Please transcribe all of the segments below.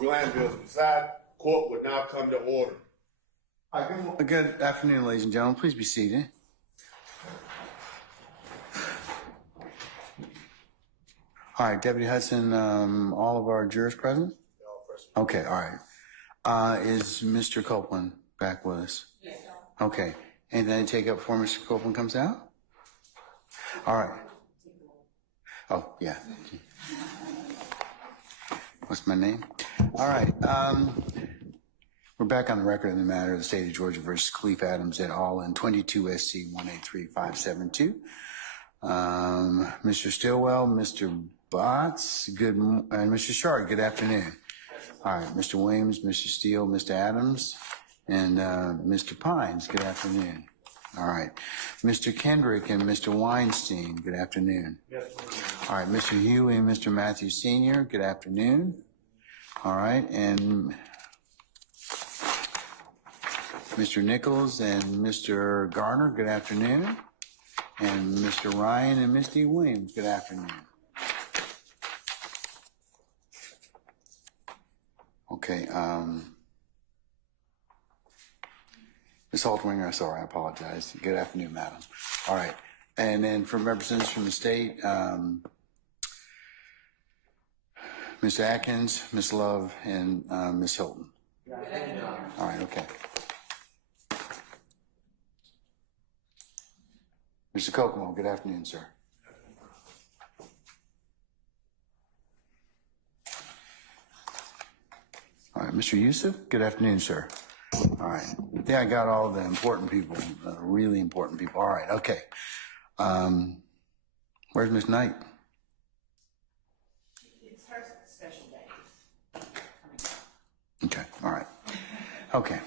Ural Glanville beside court would now come to order. Good afternoon, ladies and gentlemen. Please be seated. All right, Deputy Hudson, all of our jurors present? Okay, all right. Is Mr. Copeland back with us? Yes. Okay. Anything to take up before Mr. Copeland comes out? All right. Oh, yeah. What's my name? All right. We're back on the record in the matter of the state of Georgia versus Khalif Adams et al. In 22 SC 183572. Mr. Stillwell, Mr. Botts, and Mr. Shard, good afternoon. All right, Mr. Williams, Mr. Steele, Mr. Adams, and Mr. Pines, good afternoon. All right, Mr. Kendrick and Mr. Weinstein, good afternoon. Yes, all right, Mr. Huey and Mr. Matthews Sr., good afternoon. All right, and Mr. Nichols and Mr. Garner, good afternoon. And Mr. Ryan and Misty Williams, good afternoon. Okay, Ms. Halterwinger, sorry, I apologize. Good afternoon, madam. All right, and then from representatives from the state, Mr. Atkins, Ms. Love, and Ms. Hilton. All right, okay. Mr. Kokomo, good afternoon, sir. All right, Mr. Yusuf, good afternoon, sir. All right, I think I got all the important people, really important people. All right, okay. Where's Miss Knight? It's her special day. Okay, all right. Okay.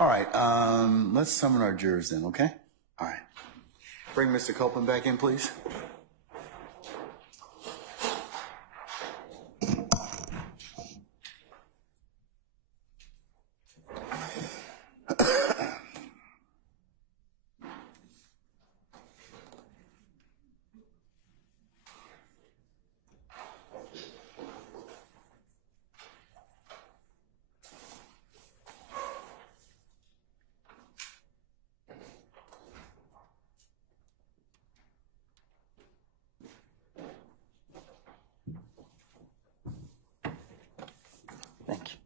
All right, let's summon our jurors then, okay? All right. Bring Mr. Copeland back in, please. Thank you.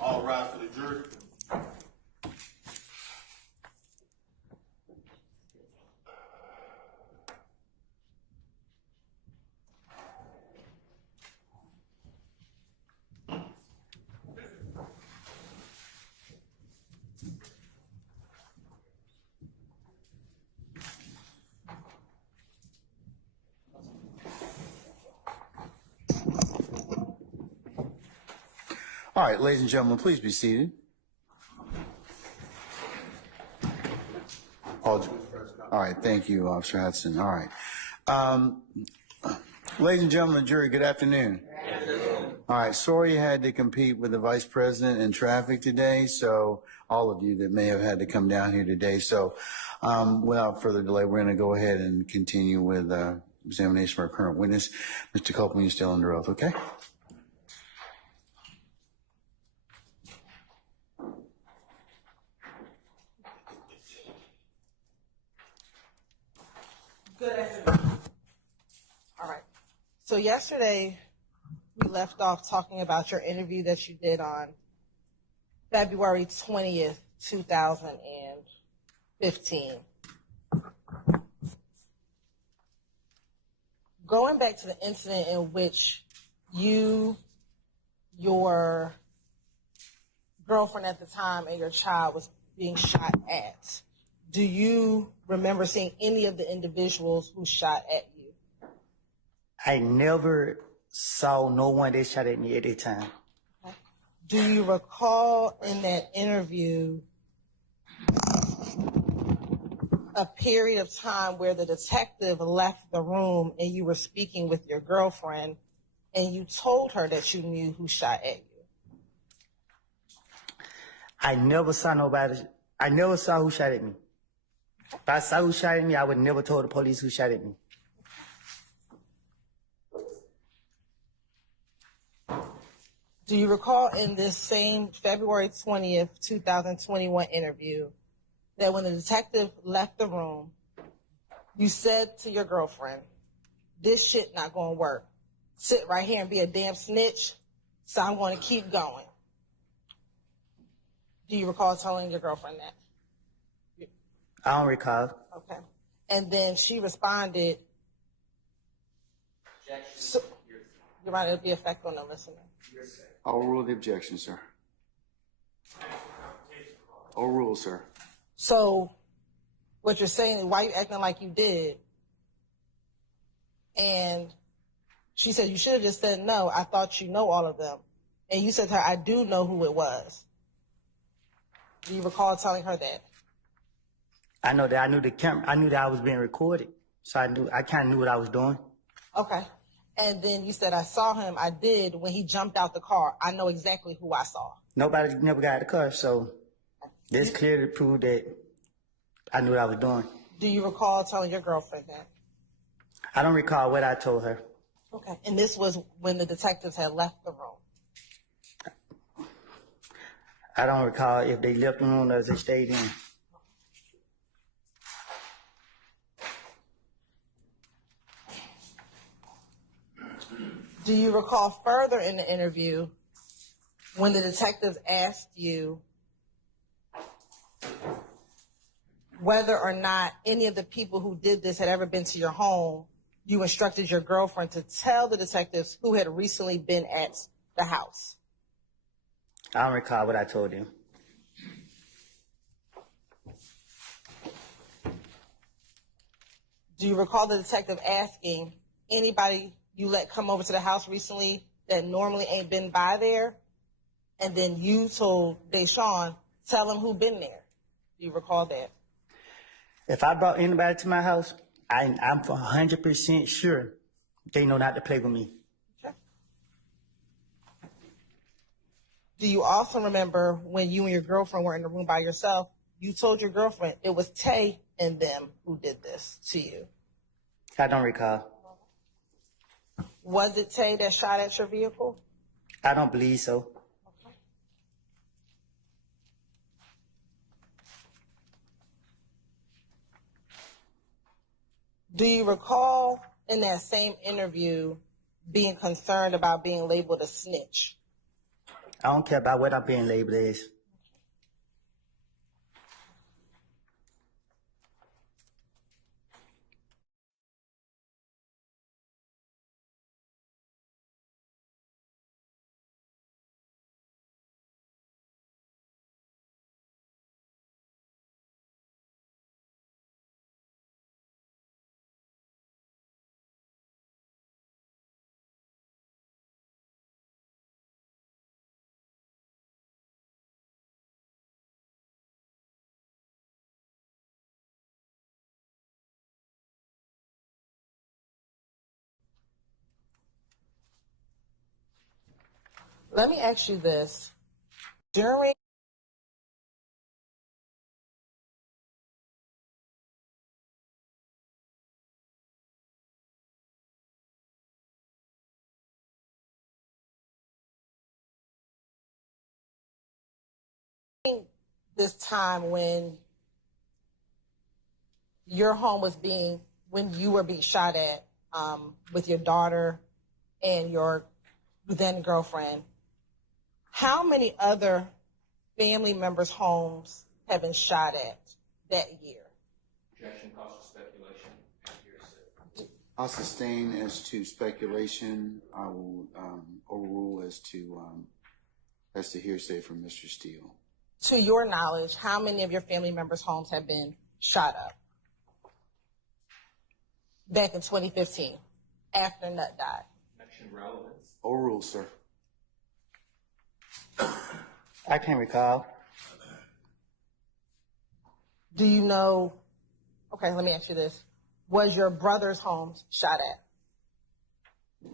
All rise for the jury. All right, ladies and gentlemen, please be seated. All right, thank you, Officer Hudson. All right. Ladies and gentlemen, jury, good afternoon. All right, sorry you had to compete with the vice president in traffic today, so all of you that may have had to come down here today. So without further delay, we're going to go ahead and continue with examination of our current witness. Mr. Copeland, you're still under oath, okay? Good afternoon. All right. So yesterday we left off talking about your interview that you did on February 20th, 2015. going back to the incident in which you, your girlfriend at the time, and your child was being shot at, do you remember seeing any of the individuals who shot at you? I never saw no one that shot at me at that time. Do you recall in that interview a period of time where the detective left the room and you were speaking with your girlfriend and you told her that you knew who shot at you? I never saw nobody. I never saw who shot at me. If I saw who shot at me, I would never told the police who shot at me. Do you recall in this same February 20th, 2021 interview that when the detective left the room, you said to your girlfriend, this shit not gonna work. Sit right here and be a damn snitch, so I'm gonna keep going. Do you recall telling your girlfriend that? I don't recall. Okay. And then she responded, so, Your Honor, it'll be effect on the listener. Overrule the objection, sir. Overrule, sir. So what you're saying is, why you acting like you did? And she said, you should have just said, no, I thought you know all of them. And you said to her, I do know who it was. Do you recall telling her that? I know that I knew the camera. I knew that I was being recorded, so I kind of knew what I was doing. Okay. And then you said, I saw him. I did when he jumped out the car. I know exactly who I saw. Nobody never got out of the car, so this clearly proved that I knew what I was doing. Do you recall telling your girlfriend that? I don't recall what I told her. Okay. And this was when the detectives had left the room. I don't recall if they left the room or if they stayed in. Do you recall further in the interview when the detectives asked you whether or not any of the people who did this had ever been to your home, you instructed your girlfriend to tell the detectives who had recently been at the house? I don't recall what I told them. Do you recall the detective asking anybody you let come over to the house recently that normally ain't been by there? And then you told Deshaun, tell them who been there. Do you recall that? If I brought anybody to my house, I'm 100% sure they know not to play with me. Okay. Do you also remember when you and your girlfriend were in the room by yourself, you told your girlfriend it was Tay and them who did this to you? I don't recall. Was it Tay that shot at your vehicle? I don't believe so. Do you recall in that same interview being concerned about being labeled a snitch? I don't care about what I'm being labeled as. Let me ask you this. During this time when your home was when you were being shot at with your daughter and your then girlfriend, how many other family members' homes have been shot at that year? Objection, cause for speculation. I'll sustain as to speculation. I will overrule as to hearsay from Mr. Steele. To your knowledge, how many of your family members' homes have been shot up? Back in 2015, after Nut died. Overrule, sir. I can't recall. Do you know, okay, let me ask you this. Was your brother's home shot at?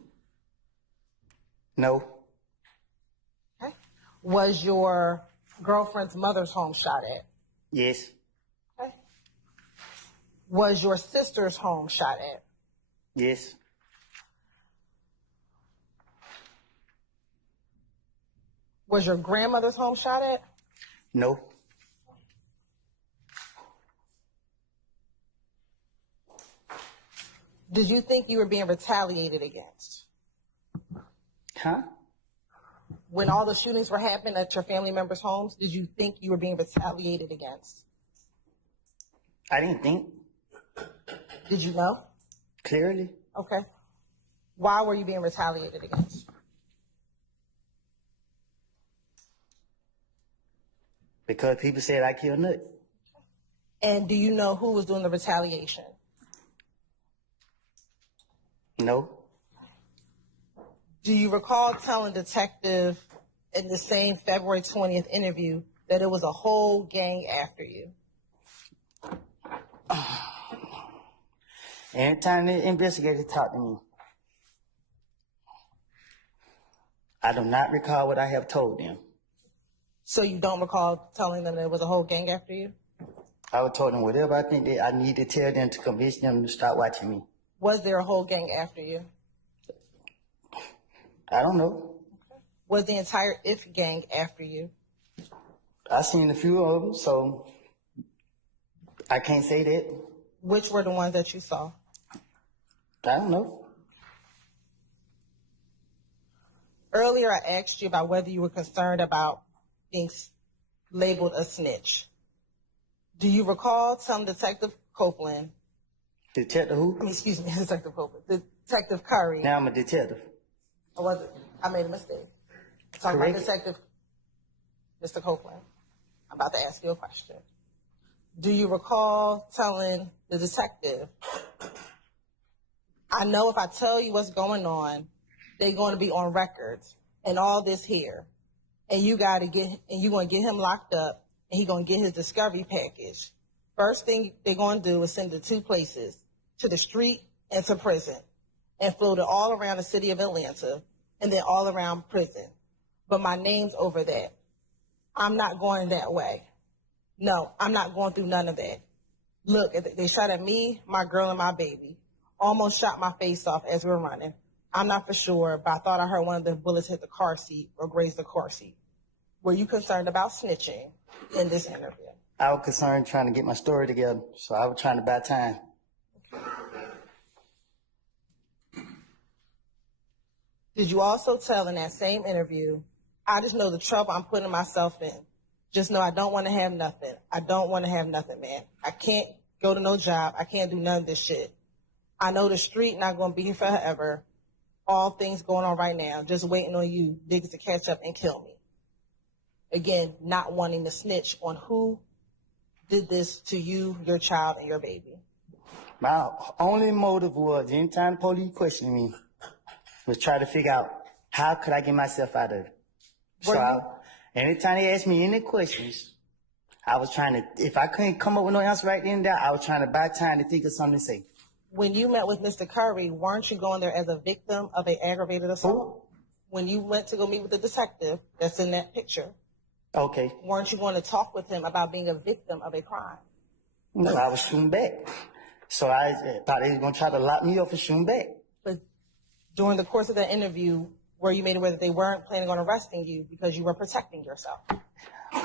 No. Okay. Was your girlfriend's mother's home shot at? Yes. Okay. Was your sister's home shot at? Yes. Was your grandmother's home shot at? No. Did you think you were being retaliated against? Huh? When all the shootings were happening at your family members' homes, did you think you were being retaliated against? I didn't think. Did you know? Clearly. Okay. Why were you being retaliated against? Because people said I killed Nut. And do you know who was doing the retaliation? No. Do you recall telling detective in the same February 20th interview that it was a whole gang after you? Anytime the investigator talked to me, I do not recall what I have told them. So you don't recall telling them there was a whole gang after you? I would told them whatever I think that I need to tell them to convince them to stop watching me. Was there a whole gang after you? I don't know. Was the entire IF gang after you? I seen a few of them, so I can't say that. Which were the ones that you saw? I don't know. Earlier, I asked you about whether you were concerned about being labeled a snitch. Do you recall telling Detective Copeland, Detective who? excuse me, Detective Copeland, Detective Curry, Now I'm a detective. or was it? I made a mistake. Talking about Correct. Detective Mr. Copeland. I'm about to ask you a question. Do you recall telling the detective, I know if I tell you what's going on, they're going to be on records and all this here, and you're going to get him locked up, and he's going to get his discovery package. First thing they're going to do is send it to two places, to the street and to prison, and float it all around the city of Atlanta, and then all around prison. But my name's over that. I'm not going that way. No, I'm not going through none of that. Look, they shot at me, my girl, and my baby. Almost shot my face off as we were running. I'm not for sure, but I thought I heard one of the bullets hit the car seat or graze the car seat. Were you concerned about snitching in this interview? I was concerned trying to get my story together, so I was trying to buy time. Did you also tell in that same interview, I just know the trouble I'm putting myself in. Just know I don't want to have nothing. I don't want to have nothing, man. I can't go to no job. I can't do none of this shit. I know the street not going to be here forever. All things going on right now, just waiting on you niggas to catch up and kill me. Again, not wanting to snitch on who did this to you, your child, and your baby. My only motive was, anytime the police questioned me, was try to figure out how could I get myself out of it. Anytime they asked me any questions, I was trying to, if I couldn't come up with no answer right then and there, I was trying to buy time to think of something to say. When you met with Mr. Curry, weren't you going there as a victim of an aggravated assault? When you went to go meet with the detective that's in that picture, Okay. weren't you going to talk with him about being a victim of a crime? No, I was shooting back. So I thought they were going to try to lock me up for shooting back. But during the course of that interview, were you made aware that they weren't planning on arresting you because you were protecting yourself?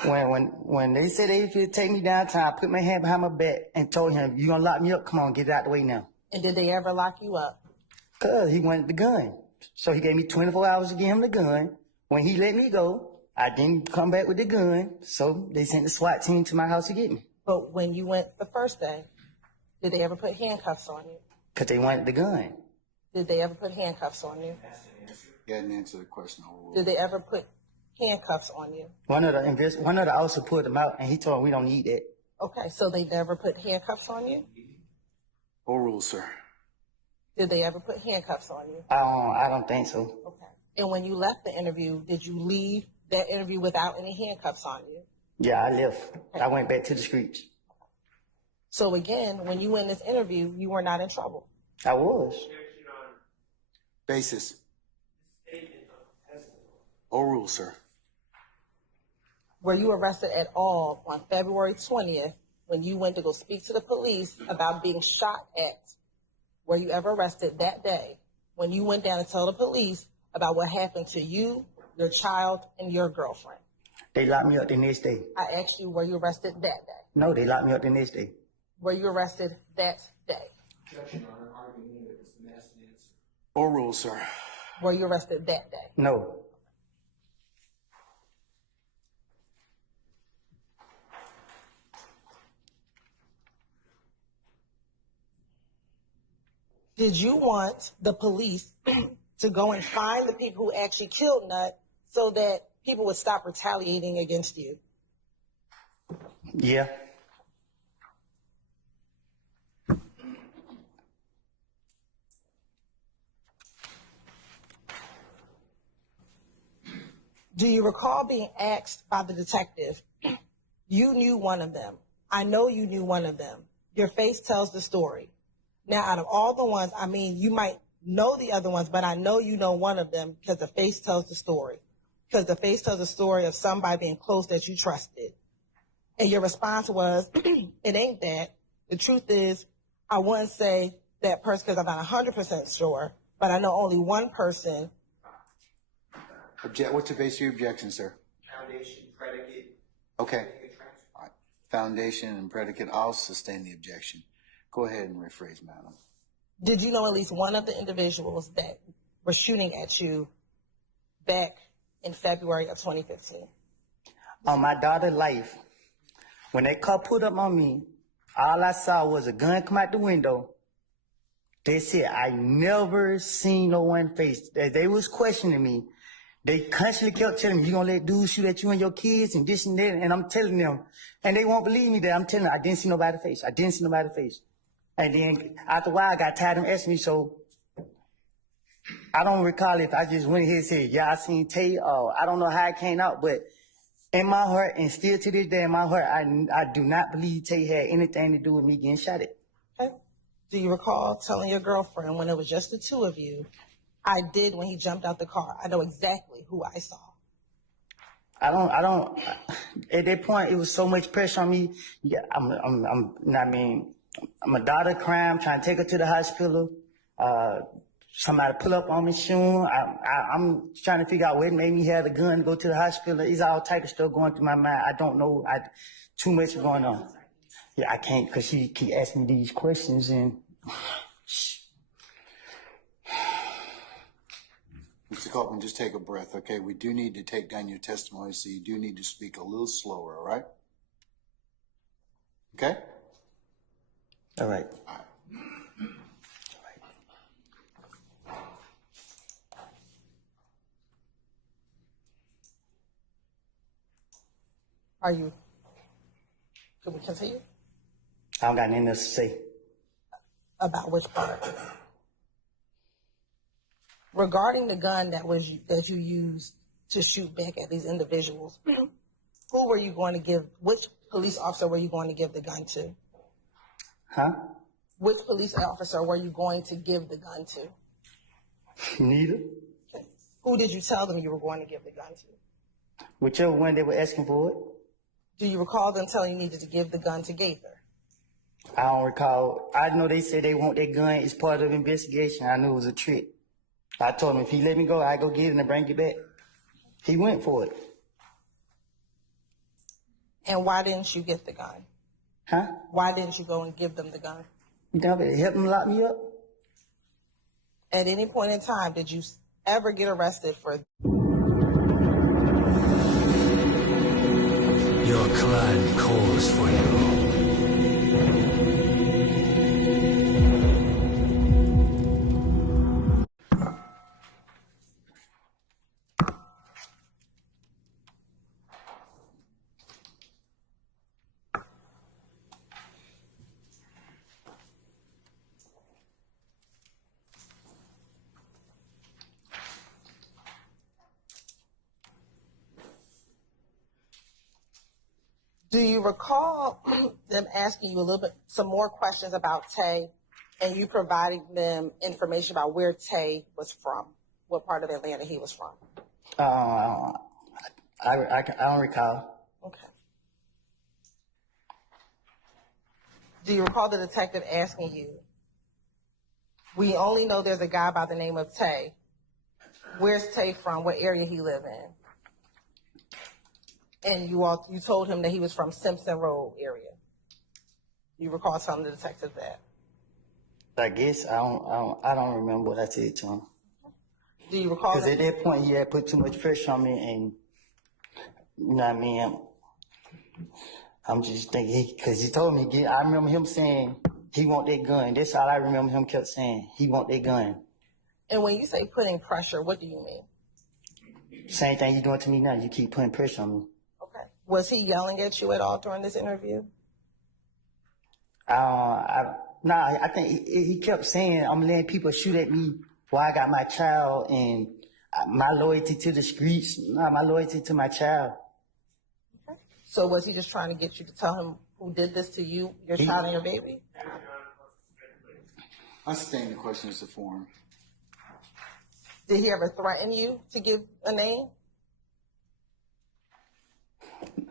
When they said they could take me downtown, I put my hand behind my back and told him, you going to lock me up? Come on, get it out the way now. And did they ever lock you up? Because he wanted the gun. So he gave me 24 hours to get him the gun. When he let me go, I didn't come back with the gun. So they sent the SWAT team to my house to get me. But when you went the first day, did they ever put handcuffs on you? Because they wanted the gun. Did they ever put handcuffs on you? You hadn't answered the question. Overruled. Did they ever put handcuffs on you? One of the officers pulled him out, and he told him we don't need that. Okay, so they never put handcuffs on you? Overruled, sir. Did they ever put handcuffs on you? I don't think so. Okay. And when you left the interview, did you leave that interview without any handcuffs on you? Yeah, I left. I went back to the streets. So again, when you went in this interview, you were not in trouble. I was. Basis. Overruled, sir. Were you arrested at all on February 20th when you went to go speak to the police about being shot at? Were you ever arrested that day when you went down to tell the police about what happened to you, your child, and your girlfriend? They locked me up the next day. I asked you, were you arrested that day? No, they locked me up the next day. Were you arrested that day? Objection, Honor. Arguing that it's the masked answer. Overruled, sir. Were you arrested that day? No. Did you want the police to go and find the people who actually killed Nut so that people would stop retaliating against you? Yeah. Do you recall being asked by the detective, you knew one of them. I know you knew one of them. Your face tells the story. Now, out of all the ones, I mean, you might know the other ones, but I know you know one of them because the face tells the story. Because the face tells the story of somebody being close that you trusted. And your response was, it ain't that. The truth is, I wouldn't say that person because I'm not 100% sure, but I know only one person. What's the base of your objection, sir? Foundation, predicate. Okay. All right. Foundation and predicate. I'll sustain the objection. Go ahead and rephrase, madam. Did you know at least one of the individuals that were shooting at you back in February of 2015? On my daughter's life, when that car pulled up on me, all I saw was a gun come out the window. They said, I never seen no one face. They was questioning me. They constantly kept telling me, you gonna let dudes shoot at you and your kids and this and that. And I'm telling them, and they won't believe me that I'm telling them, I didn't see nobody's face. I didn't see nobody's face. And then after a while, I got tired of them asking me, so I don't recall if I just went ahead and said, yeah, I seen Tay. I don't know how it came out, but in my heart, and still to this day in my heart, I do not believe Tay had anything to do with me getting shot at. Okay. Do you recall telling your girlfriend when it was just the two of you, I did when he jumped out the car? I know exactly who I saw. I don't, at that point, it was so much pressure on me. Yeah, I'm a daughter crying, trying to take her to the hospital. Somebody pull up on me soon. I'm trying to figure out what made me have the gun to go to the hospital. It's all type of stuff going through my mind. I don't know. Too much going on. Yeah, I can't, because she keep asking me these questions and... Mr. Copeland, just take a breath, okay? We do need to take down your testimony, so you do need to speak a little slower, all right? Okay? All right. Are you? Can we continue? I don't got anything else to say. About which part? Regarding the gun that you used to shoot back at these individuals, who were you going to give? Which police officer were you going to give the gun to? Huh? Which police officer were you going to give the gun to? Neither. Okay. Who did you tell them you were going to give the gun to? Whichever one they were asking for it. Do you recall them telling you needed to give the gun to Gaither? I don't recall. I know they said they want that gun as part of the investigation. I knew it was a trick. I told him if he let me go, I go get it and bring it back. He went for it. And why didn't you get the gun? Huh? Why didn't you go and give them the gun? You know, it helped him lock me up. At any point in time, did you ever get arrested for? Your clan calls. calls for you. Do you recall them asking you a little bit, some more questions about Tay, and you providing them information about where Tay was from, what part of Atlanta he was from? I don't recall. Okay. Do you recall the detective asking you, we only know there's a guy by the name of Tay. Where's Tay from? What area he live in? And you told him that he was from Simpson Road area. You recall telling the detective that? I guess I don't remember what I said to him. Do you recall Because at that point he had put too much pressure on me, and you know what I mean. I'm just thinking because he told me. I remember him saying he want that gun. That's all I remember him kept saying. He want that gun. And when you say putting pressure, what do you mean? Same thing you doing to me now. You keep putting pressure on me. Okay. Was he yelling at you at all during this interview? I think he kept saying, I'm letting people shoot at me while I got my child, and my loyalty to the streets, my loyalty to my child. Okay. So was he just trying to get you to tell him who did this to you, your child and your baby? I sustain the question is the form. Did he ever threaten you to give a name?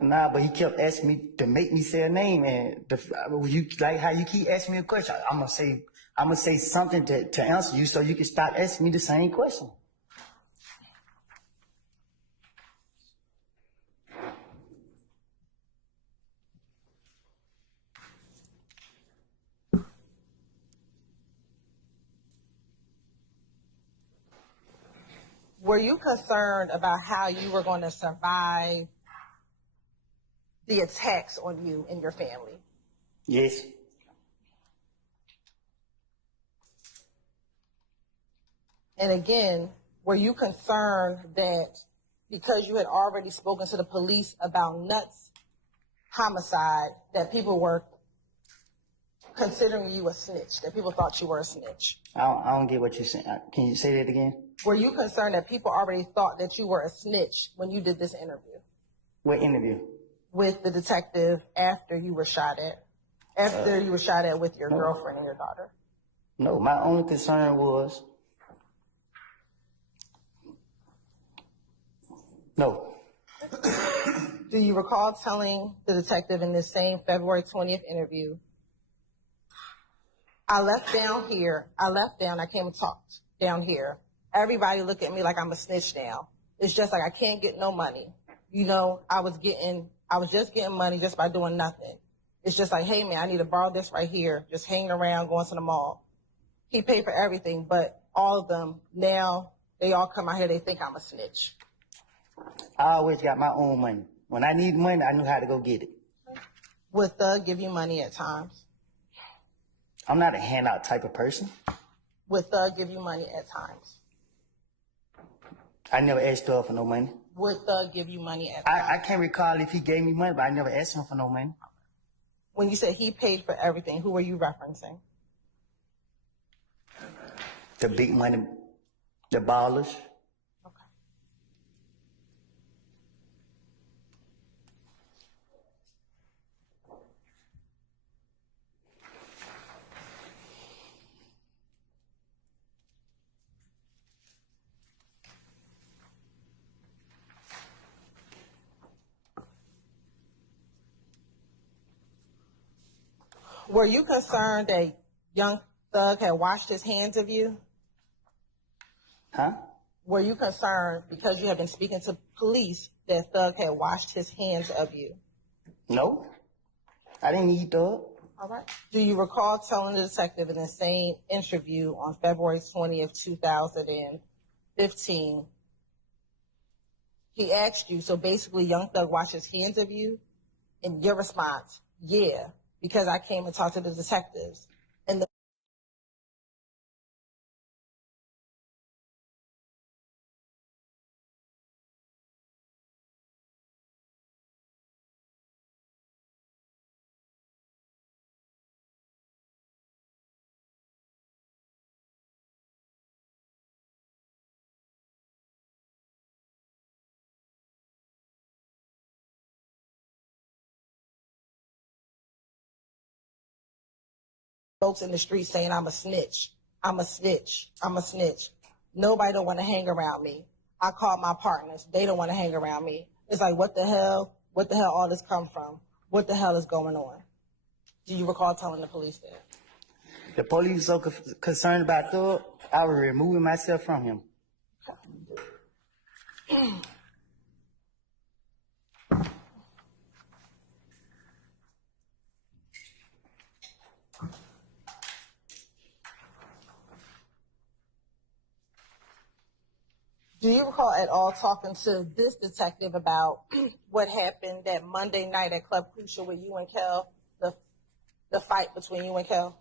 Nah, but he kept asking me to make me say a name, and you like how you keep asking me a question. I'm gonna say something to answer you, so you can stop asking me the same question. Were you concerned about how you were going to survive the attacks on you and your family? Yes. And again, were you concerned that because you had already spoken to the police about Nuts' homicide, that people were considering you a snitch, that people thought you were a snitch? I don't get what you're saying. Can you say that again? Were you concerned that people already thought that you were a snitch when you did this interview? What interview? With the detective after you were shot at? After you were shot at with your girlfriend and your daughter? No, my only concern was no. Do you recall telling the detective in this same February 20th interview, I came and talked down here. Everybody look at me like I'm a snitch now. It's just like I can't get no money. You know, I was just getting money just by doing nothing. It's just like, hey man, I need to borrow this right here, just hanging around, going to the mall. He paid for everything, but all of them, now they all come out here, they think I'm a snitch. I always got my own money. When I need money, I knew how to go get it. Would Thug give you money at times? I'm not a handout type of person. Would Thug give you money at times? I never asked Thug for no money. Would Thug give you money at times? I can't recall if he gave me money, but I never asked him for no money. When you said he paid for everything, who were you referencing? The big money, the ballers. Okay. Were you concerned that young Thug had washed his hands of you? Huh? Were you concerned because you had been speaking to police that Thug had washed his hands of you? No. I didn't need Thug. All right. Do you recall telling the detective in the same interview on February 20th, 2015, he asked you, so basically Young Thug washed his hands of you? And your response, yeah, because I came and talked to the detectives. And the folks in the street saying I'm a snitch. I'm a snitch. I'm a snitch. Nobody don't want to hang around me. I call my partners. They don't want to hang around me. It's like, what the hell? What the hell all this come from? What the hell is going on? Do you recall telling the police that? The police so concerned about Thug, I was removing myself from him. Do you recall at all talking to this detective about what happened that Monday night at Club Crucial with you and Kel, the fight between you and Kel?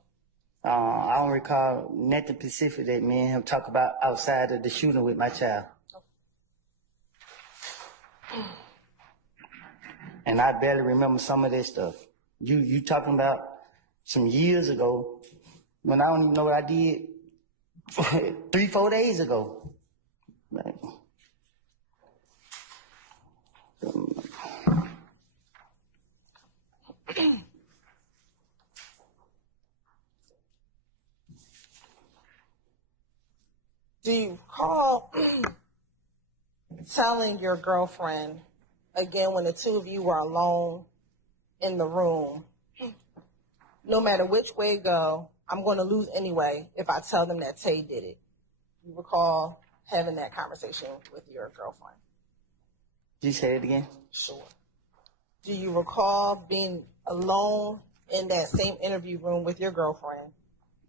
I don't recall nothing specific that me and him talk about outside of the shooting with my child. And I barely remember some of that stuff. You talking about some years ago when I don't even know what I did 3-4 days ago. Like, Do you recall telling your girlfriend, again, when the two of you were alone in the room, no matter which way it go, I'm going to lose anyway if I tell them that Tay did it? You recall having that conversation with your girlfriend? you say it again? Sure. Do you recall being alone in that same interview room with your girlfriend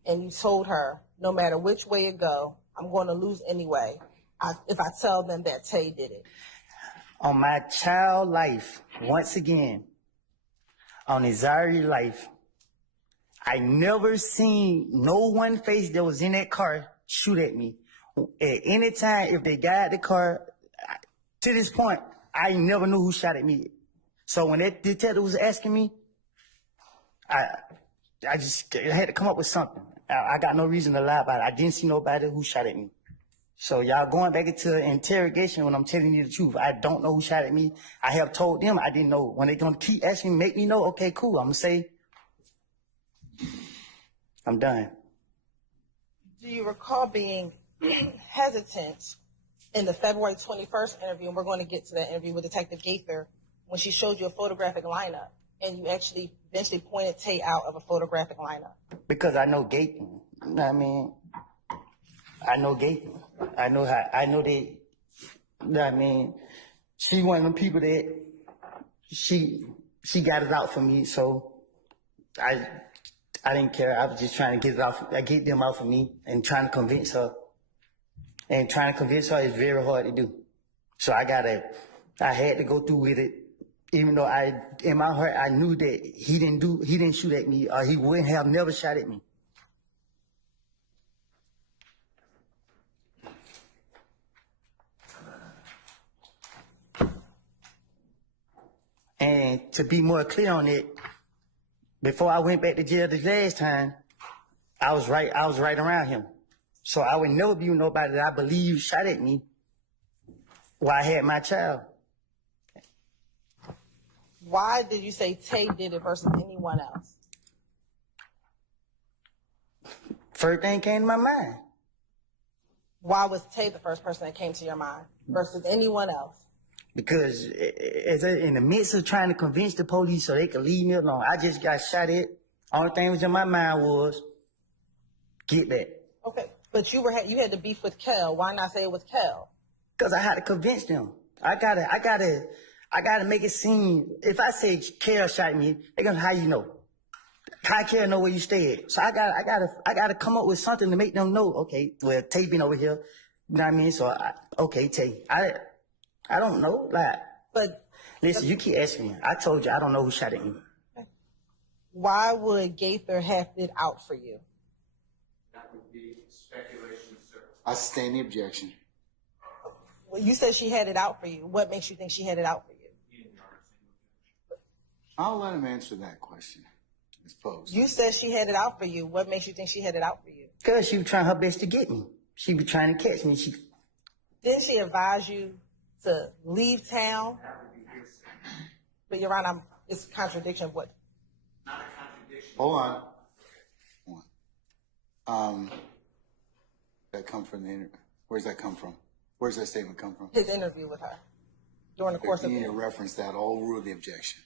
and you told her, no matter which way it go, I'm going to lose anyway if I tell them that Tay did it? On my child life, once again, on Izari life, I never seen no one face that was in that car shoot at me. At any time, if they got out the car, to this point, I never knew who shot at me. So when that detective was asking me, I just had to come up with something. I got no reason to lie about it. I didn't see nobody who shot at me. So y'all going back into interrogation when I'm telling you the truth. I don't know who shot at me. I have told them I didn't know. When they're going to keep asking me, make me know, okay, cool. I'm going to say, I'm done. Do you recall being hesitant in the February 21st interview, and we're going to get to that interview with Detective Gaither, when she showed you a photographic lineup, and you actually eventually pointed Tay out of a photographic lineup? Because I know Gaten. I mean, I know Gaten. I know that, I mean, she one of them people that she got it out for me, so I didn't care. I was just trying to get them out for me and trying to convince her. And trying to convince her is very hard to do. So I had to go through with it, even though in my heart, I knew that he didn't shoot at me, or he wouldn't have never shot at me. And to be more clear on it, before I went back to jail the last time, I was right around him. So I would never be with nobody that I believe shot at me while I had my child. Why did you say Tay did it versus anyone else? First thing came to my mind. Why was Tay the first person that came to your mind versus anyone else? Because in the midst of trying to convince the police so they could leave me alone, I just got shot at. Only thing was in my mind was, get back. Okay, but you had the beef with Kel. Why not say it was Kel? Because I had to convince them. I gotta make it seem, if I say Kel shot me, they're gonna, how you know? How Kel know where you stay at? So I gotta come up with something to make them know, okay, well, Tay been over here, you know what I mean? So, okay, Tay, I don't know, like, But listen, you keep asking me. I told you I don't know who shot at me. why would Gaither have it out for you? That would be speculation, sir. I sustain the objection. Well, you said she had it out for you. What makes you think she had it out for you? I'll let him answer that question. It's posed. You said she had it out for you. What makes you think she had it out for you? Because she was trying her best to get me. She was trying to catch me. Didn't she advise you to leave town? But Your Honor, it's a contradiction of what? Not a contradiction. Hold on. That come from the where's that come from? Where's that statement come from? His interview with her during the course You of need to reference that. I'll rule the objection.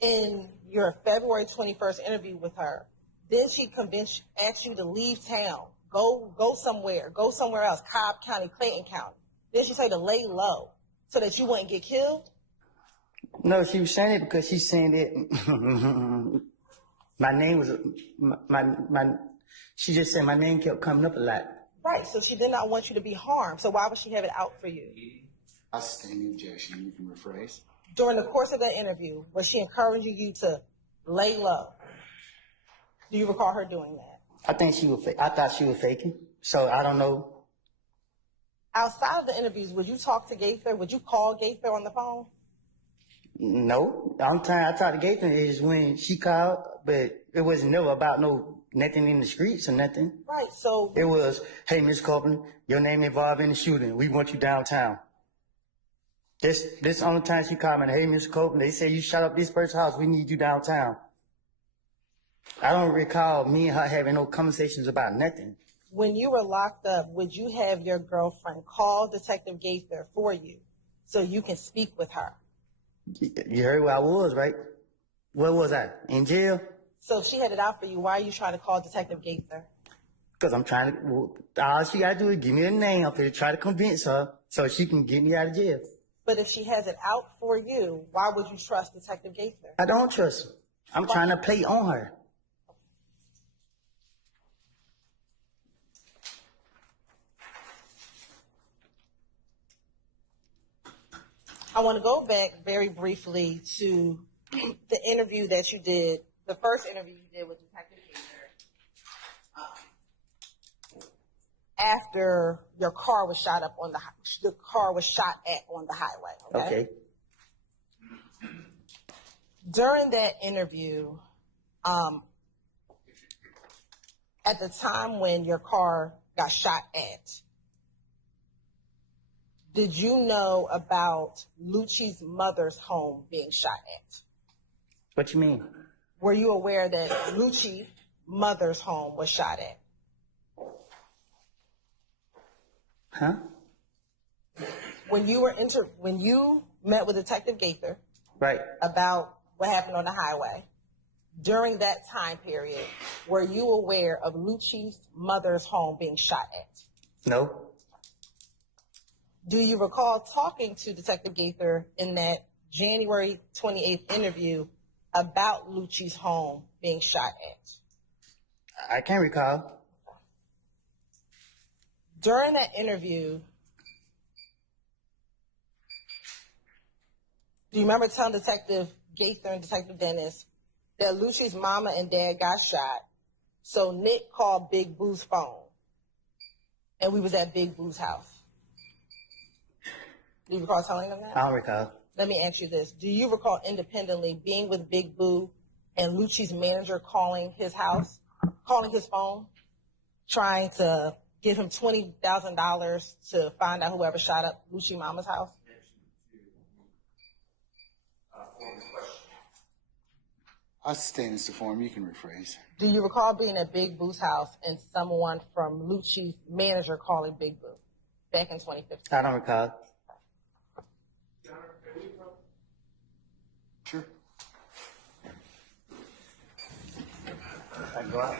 in your February 21st interview with her. Then she asked you to leave town, go somewhere else, Cobb County, Clayton County. Then she said to lay low so that you wouldn't get killed. No, she was saying it because she's saying that my name was she just said my name kept coming up a lot. Right, so she did not want you to be harmed. So why would she have it out for you? I sustain the objection. You can rephrase. During the course of that interview, was she encouraging you to lay low? Do you recall her doing that? I think she was. I thought she was faking. So I don't know. Outside of the interviews, would you talk to Gaither? Would you call Gaither on the phone? No. The only time I talked to Gaither is when she called, but it wasn't about nothing in the streets or nothing. Right, so It was, hey, Miss Copeland, your name involved in the shooting. We want you downtown. This the only time she called me, hey, Miss Copeland, they say you shot up this person's house. We need you downtown. I don't recall me and her having no conversations about nothing. when you were locked up, would you have your girlfriend call Detective Gaither for you so you can speak with her? You heard where I was, right? Where was I? In jail? So if she had it out for you, why are you trying to call Detective Gaither? Because I'm trying to, all she got to do is give me a name up here to try to convince her so she can get me out of jail. But if she has it out for you, why would you trust Detective Gaither? I don't trust her. I'm trying to play on her. I want to go back very briefly to the interview that you did, the first interview you did with Detective Gaither, after your car was shot up on the car was shot at on the highway. Okay. During that interview, at the time when your car got shot at, did you know about Lucci's mother's home being shot at? What you mean? Were you aware that Lucci's mother's home was shot at? Huh? When you met with Detective Gaither Right. about what happened on the highway, during that time period, were you aware of Lucci's mother's home being shot at? No. Do you recall talking to Detective Gaither in that January 28th interview about Lucci's home being shot at? I can't recall. During that interview, do you remember telling Detective Gaither and Detective Dennis that Lucci's mama and dad got shot, so Nick called Big Boo's phone, and we was at Big Boo's house? Do you recall telling them that? I don't recall. Let me ask you this. Do you recall independently being with Big Boo and Lucci's manager calling his house, calling his phone, trying to give him $20,000 to find out whoever shot up Lucci mama's house? I sustain this form. You can rephrase. Do you recall being at Big Boo's house and someone from Lucci's manager calling Big Boo back in 2015? I don't recall. Sure. I go out.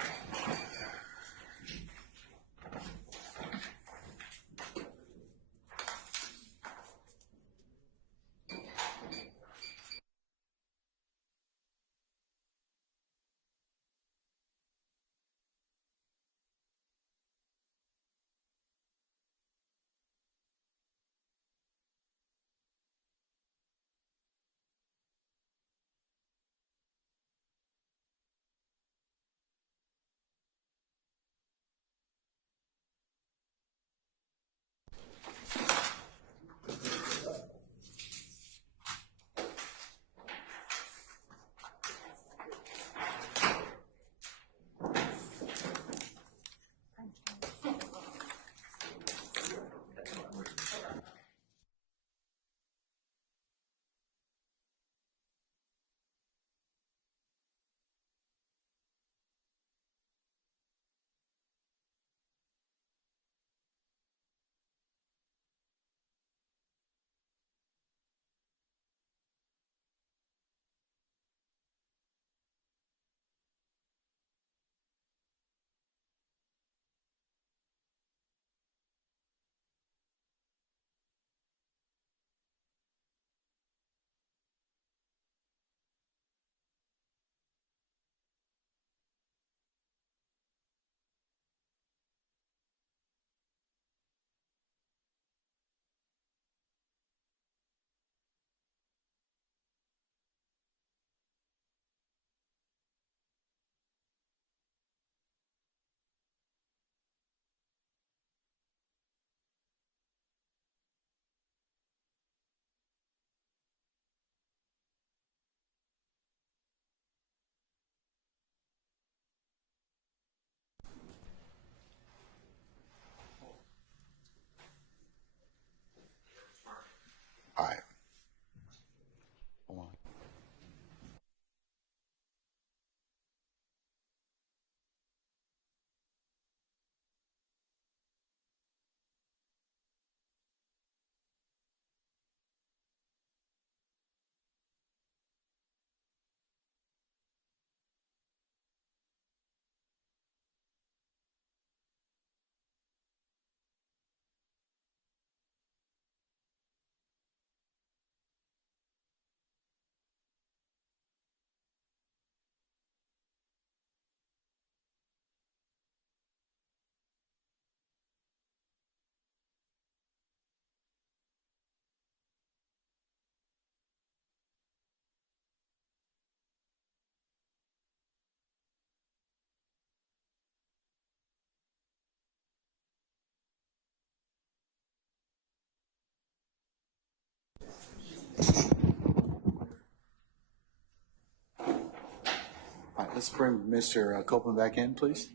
All right, let's bring Mr. Copeland back in, please.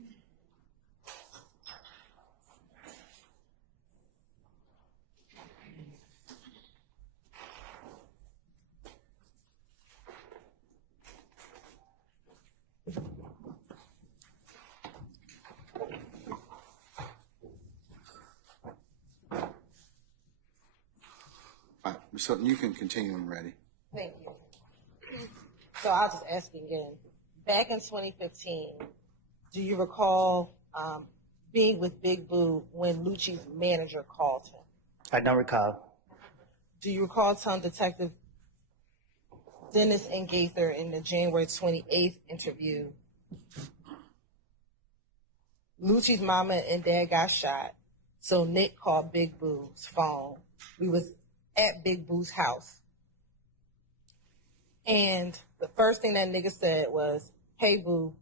All right, so you can continue when ready. Thank you. So I'll just ask you again. Back in 2015, do you recall being with Big Boo when Lucci's manager called him? I don't recall. Do you recall telling Detective Dennis and Gaither in the January 28th interview, Lucci's mama and dad got shot, so Nick called Big Boo's phone. We was at Big Boo's house. And the first thing that nigga said was, hey, Boo,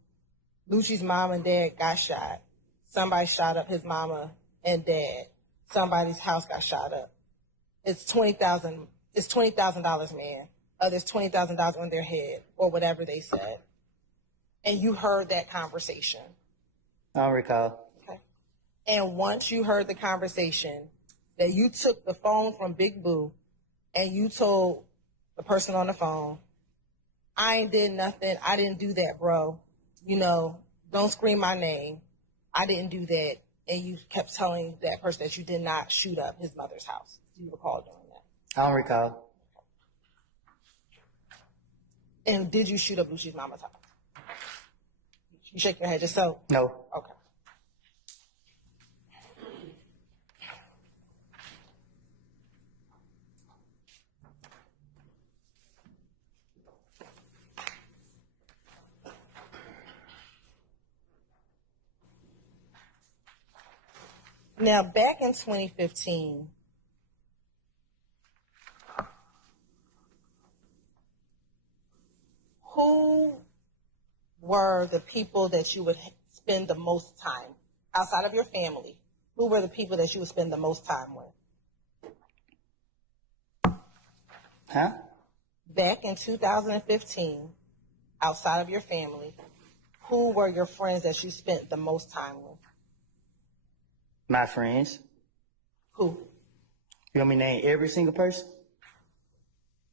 Lucci's mom and dad got shot. Somebody shot up his mama and dad. Somebody's house got shot up. It's $20,000. It's $20,000, man. There's $20,000 on their head, or whatever they said. And you heard that conversation. I don't recall. Okay. And once you heard the conversation, that you took the phone from Big Boo and you told the person on the phone, I ain't did nothing. I didn't do that, bro. You know, don't scream my name. I didn't do that. And you kept telling that person that you did not shoot up his mother's house. Do you recall doing that? I don't recall. And did you shoot up Lucci's mama's house? You shake your head just so? No. Okay. Now, back in 2015, who were the people that you would spend the most time outside of your family? Who were the people that you would spend the most time with? Huh? Back in 2015, outside of your family, who were your friends that you spent the most time with? My friends. Who? You want me to name every single person?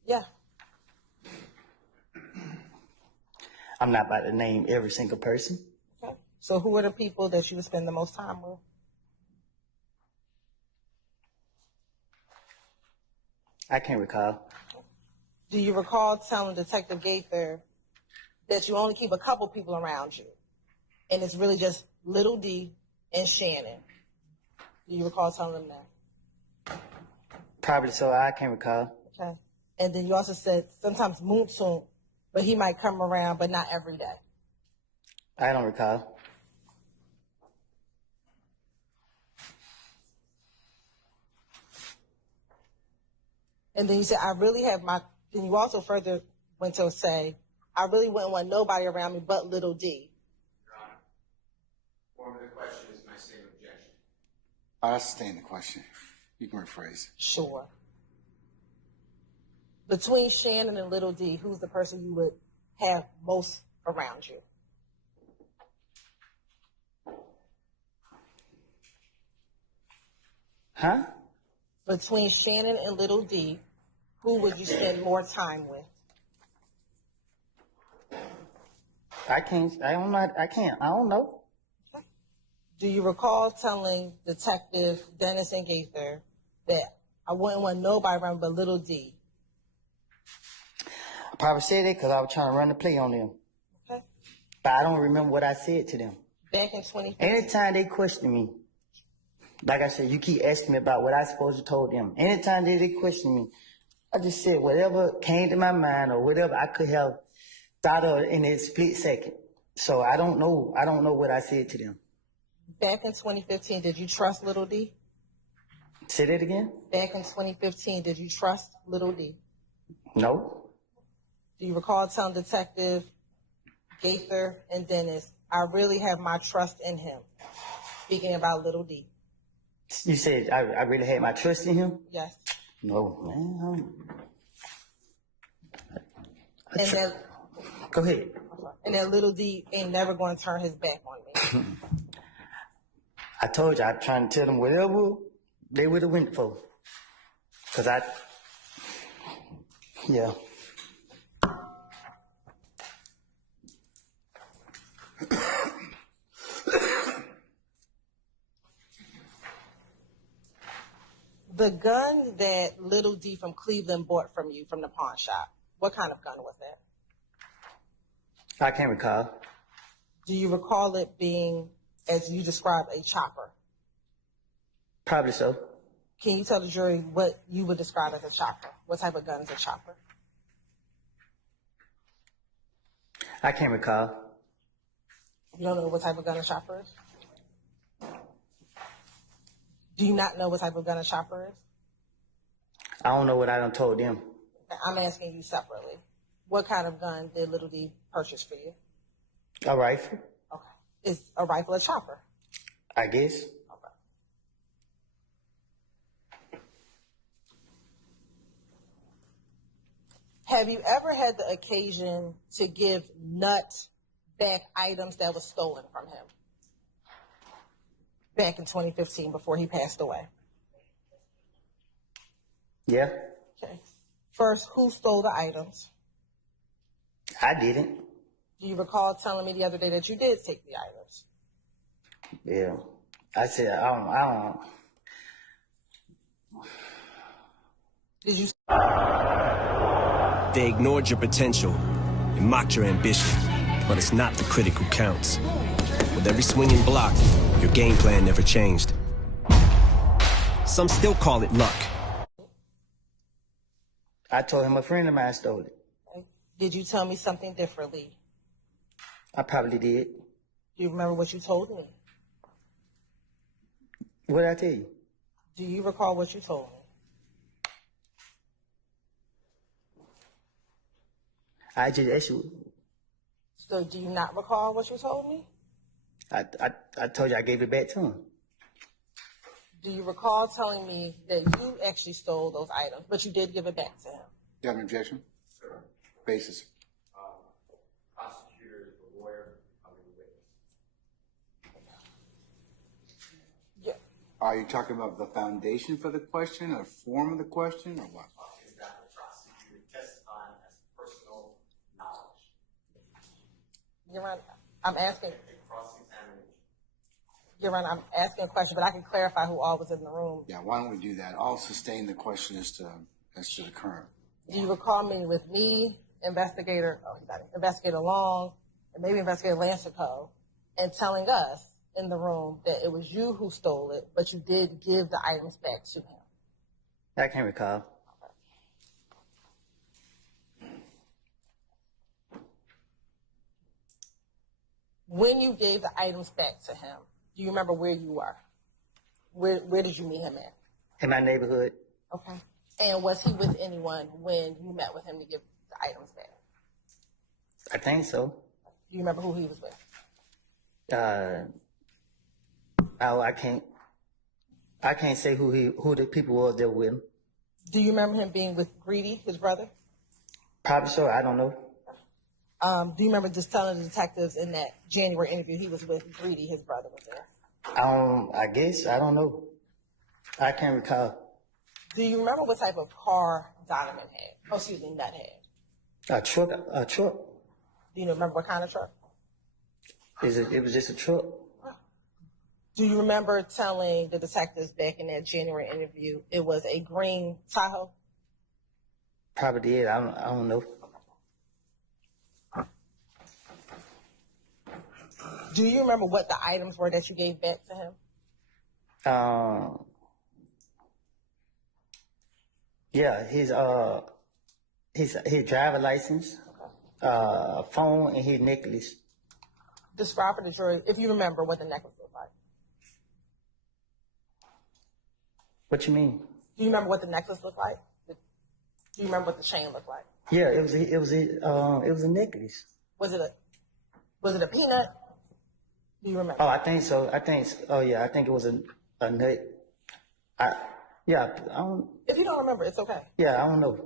Yeah. I'm not about to name every single person. Okay. So who are the people that you would spend the most time with? I can't recall. Do you recall telling Detective Gaither that you only keep a couple people around you, and it's really just Little D and Shannon? Do you recall telling them that? Probably so. I can't recall. Okay. And then you also said sometimes Moonsoon, but he might come around, but not every day. I don't recall. And then you said, I really have my, then you also further went to say, I really wouldn't want nobody around me but Little D. Your Honor, form of the question is my same objection. I'll sustain the question. You can rephrase. Sure. Between Shannon and Little D, who's the person you would have most around you? Huh? Between Shannon and Little D, who would you spend more time with? I can't. I don't know. I can't. I don't know. Do you recall telling Detective Dennis and Gaither that I wouldn't want nobody around but Little D? I probably said it because I was trying to run the play on them. Okay. But I don't remember what I said to them. Back in 2015. Anytime they question me, like I said, you keep asking me about what I supposed to told them. Anytime they question me, I just said whatever came to my mind or whatever I could have thought of in a split second. So I don't know. I don't know what I said to them. Back in 2015, did you trust Little D? Say that again? Back in 2015, did you trust Little D? No. Do you recall telling Detective Gaither and Dennis, I really have my trust in him? Speaking about Little D. You said I really had my trust in him? Yes. No, man. And that, Go ahead. and that little D ain't never going to turn his back on me. I told you, I'm trying to tell them whatever they would have went for. Cause yeah. The gun that little D from Cleveland bought from you from the pawn shop, what kind of gun was that? I can't recall. Do you recall it being, as you described, a chopper? Probably so. Can you tell the jury what you would describe as a chopper? What type of gun is a chopper? I can't recall. You don't know what type of gun a chopper is? Do you not know what type of gun a chopper is? I don't know what I done told them. I'm asking you separately. What kind of gun did little D purchase for you? A rifle, Okay. Is a rifle a chopper? I guess. Okay. Have you ever had the occasion to give Nut back items that was stolen from him? Back in 2015 before he passed away. Yeah, Okay. First, who stole the items? I didn't. Do you recall telling me the other day that you did take the items? Yeah. I said, I don't. Did you? They ignored your potential and mocked your ambition, but it's not the critic who counts. With every swinging block, your game plan never changed. Some still call it luck. I told him a friend of mine stole it. Did you tell me something differently? I probably did. Do you remember what you told me? What did I tell you? Do you recall what you told me? I just asked you. So do you not recall what you told me? I told you I gave it back to him. Do you recall telling me that you actually stole those items, but you did give it back to him? Do you have an objection? Basis. Prosecutor, the lawyer, becoming witness. Yeah. Are you talking about the foundation for the question, or form of the question, or what? Is that the prosecutor testifying as personal knowledge? Your Honor, I'm asking. Cross-examination. Your Honor, I'm asking a question, but I can clarify who all was in the room. Yeah, why don't we do that? I'll sustain the question as to the current. Do you recall meeting with me, investigator Long, and maybe investigator Lancico, and telling us in the room that it was you who stole it, but you did give the items back to him? I can't recall. When you gave the items back to him, do you remember where you were? Where did you meet him at? In my neighborhood. Okay. And was he with anyone when you met with him to give the items back? I think so. Do you remember who he was with? I can't say who the people were that were with him. Do you remember him being with Greedy, his brother? Probably so. I don't know. Do you remember just telling the detectives in that January interview he was with Greedy, his brother was there? I guess. I don't know. I can't recall. Do you remember what type of car Donovan had? Oh, excuse me, Nut had. A truck. Do you remember what kind of truck? It was just a truck. Do you remember telling the detectives back in that January interview it was a green Tahoe? Probably did. I don't know. Do you remember what the items were that you gave back to him? Yeah, his driver license, phone, and his necklace. Describe for the jury, if you remember, what the necklace looked like. What you mean? Do you remember what the necklace looked like? Do you remember what the chain looked like? Yeah, it was a necklace. Was it a peanut? Do you remember? Oh, I think so. I think it was a nut. If you don't remember, it's okay. Yeah, I don't know.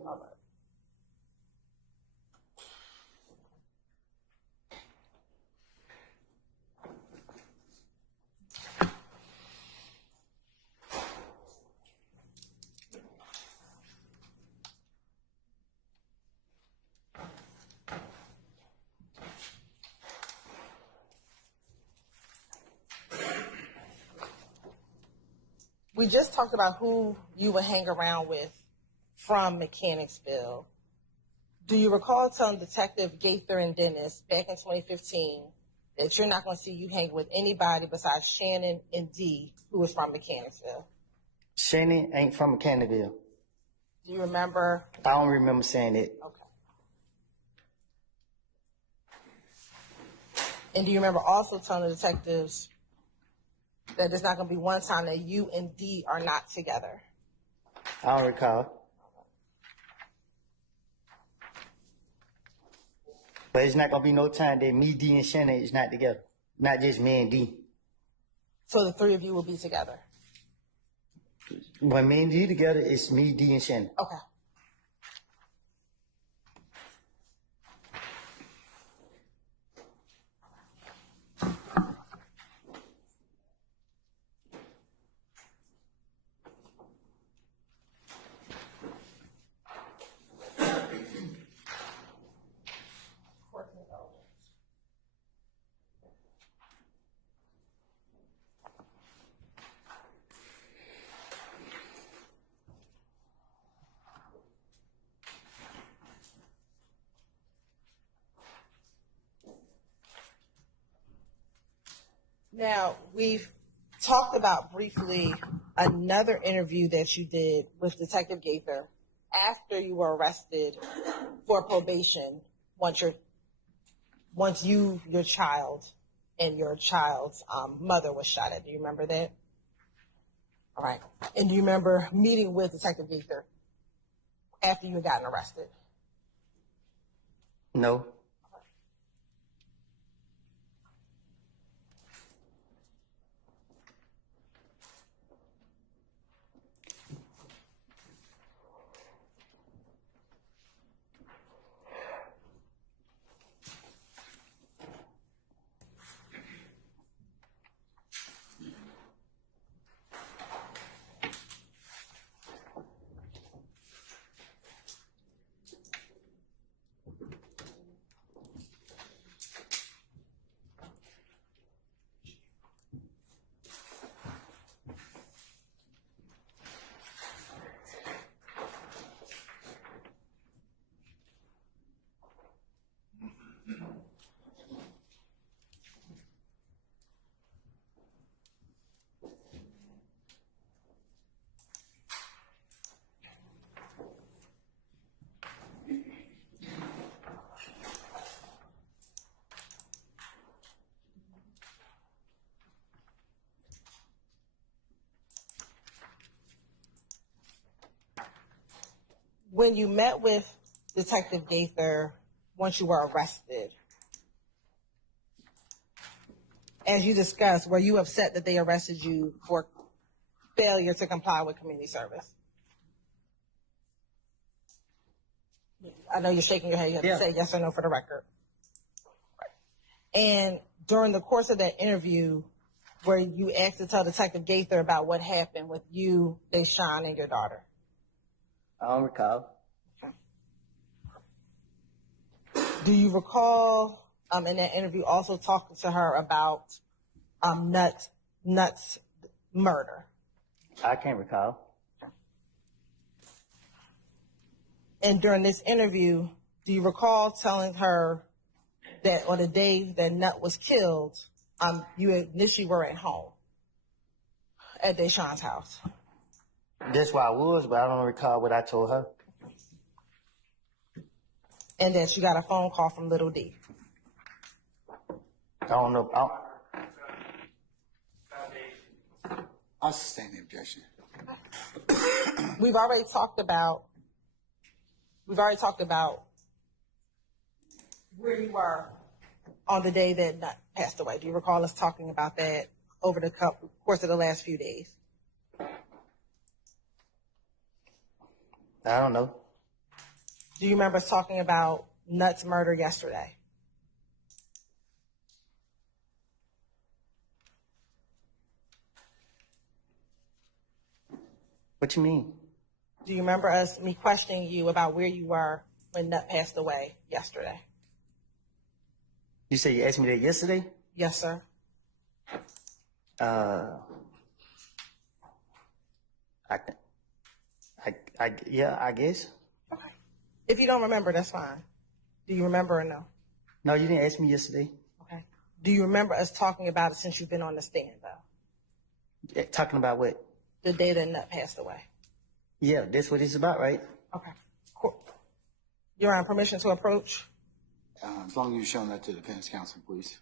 We just talked about who you would hang around with from Mechanicsville. Do you recall telling Detective Gaither and Dennis back in 2015 that you're not going to see you hang with anybody besides Shannon and Dee, who was from Mechanicsville? Shannon ain't from Mechanicsville. Do you remember? I don't remember saying it. Okay. And do you remember also telling the detectives that there's not going to be one time that you and Dee are not together? I don't recall. But it's not gonna be no time that me, D, and Shannon is not together. Not just me and D. So the three of you will be together? When me and D together, it's me, D, and Shannon. Okay. Now, we've talked about briefly another interview that you did with Detective Gaither after you were arrested for probation once your child and your child's mother was shot at. Do you remember that? All right. And do you remember meeting with Detective Gaither after you had gotten arrested? No. When you met with Detective Gaither once you were arrested, as you discussed, were you upset that they arrested you for failure to comply with community service? I know you're shaking your head. You have to say yes or no for the record. And during the course of that interview, where you asked to tell Detective Gaither about what happened with you, Deshaun, and your daughter? I don't recall. Do you recall in that interview also talking to her about Nuts' murder? I can't recall. And during this interview, do you recall telling her that on the day that Nut was killed, you initially were at home at Deshaun's house? That's where I was, but I don't recall what I told her. And that you got a phone call from Little D? I don't know. I'll sustain the objection. We've already talked about where you were on the day that Nut passed away. Do you recall us talking about that over the course of the last few days? I don't know. Do you remember us talking about Nuts murder yesterday? What you mean? Do you remember me questioning you about where you were when Nut passed away yesterday? You said you asked me that yesterday? Yes, sir. Yeah, I guess. Okay. If you don't remember, that's fine. Do you remember or no? No, you didn't ask me yesterday. Okay. Do you remember us talking about it since you've been on the stand, though? Talking about what? The day that Nut passed away. Yeah, that's what it's about, right? Okay. Cool. You're on permission to approach? As long as you're showing that to the defense counsel, please.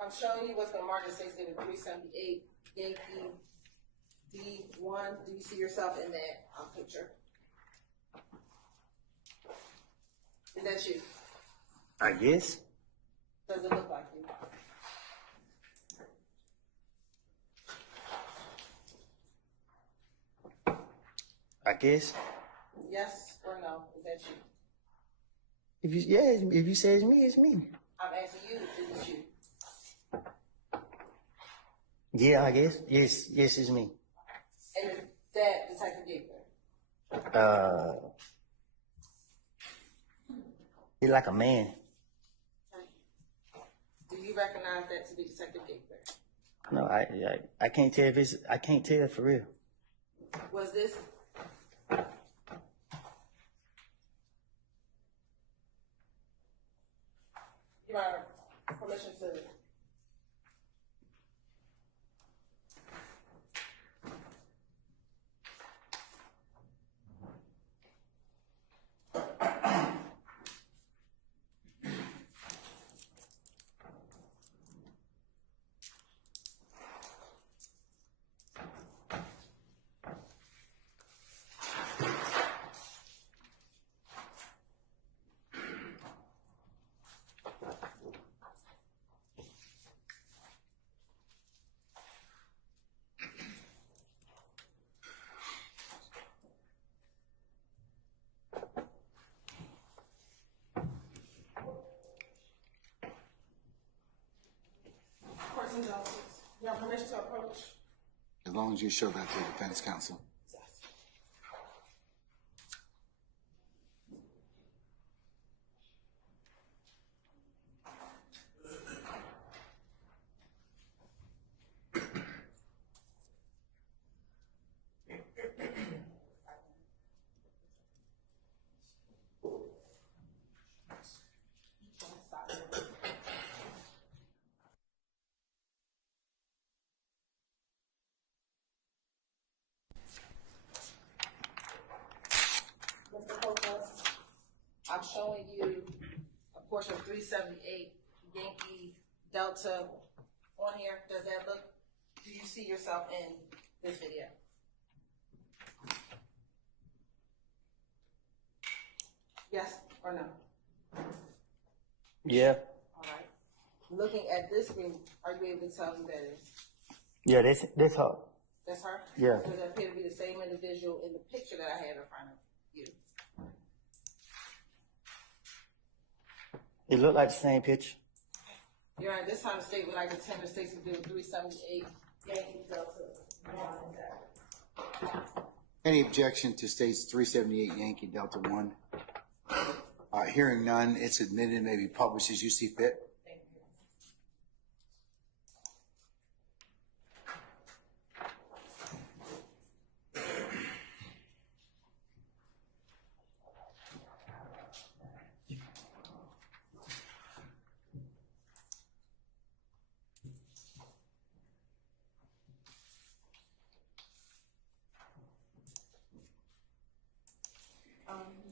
I'm showing you what's going to mark as Exhibit 378, Yankee D1. Do you see yourself in that picture? Is that you? I guess. Does it look like you? I guess. Yes or no? Is that you? If you say it's me, it's me. I'm asking you, is it you? Yeah, I guess. Yes, it's me. And is that Detective Gaither? He's like a man. Do you recognize that to be Detective Gaither? No, I can't tell if it's. I can't tell for real. Was this? You are permission to. You have permission to approach? As long as you show that to the defense counsel. Yes. Mr. Coca, I'm showing you a portion of 378 Yankee Delta on here. Does that look, do you see yourself in this video? Yes or no? Yeah. All right. Looking at this screen, are you able to tell who that is? Yeah, that's her. That's her? Yeah. Does that appear to be the same individual in the picture that I have in front of you? It looked like the same picture. You're right. This time the state would like to tender states to do 378 Yankee Delta. Any objection to states 378 Yankee Delta 1? Hearing none, it's admitted, may be published as you see fit.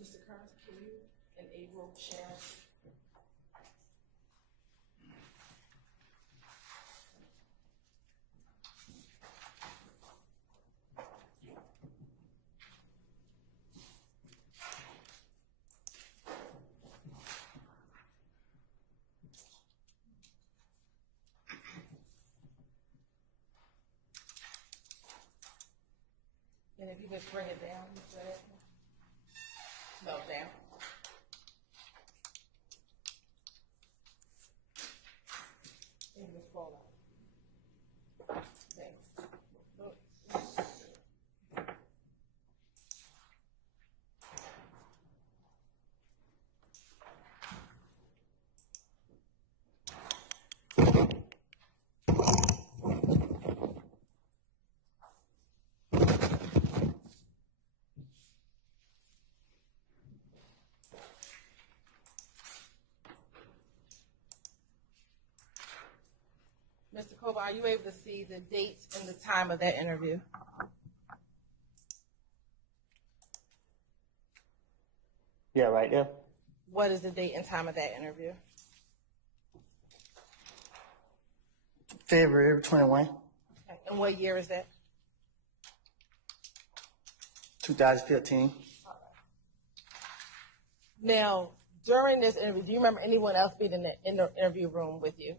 Mr. Kearns, can you enable share? And if you could bring it down, no, down. And you just fall out. Thanks. Mr. Koba, are you able to see the dates and the time of that interview? Yeah, right there. What is the date and time of that interview? February 21, Okay. And what year is that? 2015. Now, during this interview, do you remember anyone else being in the interview room with you?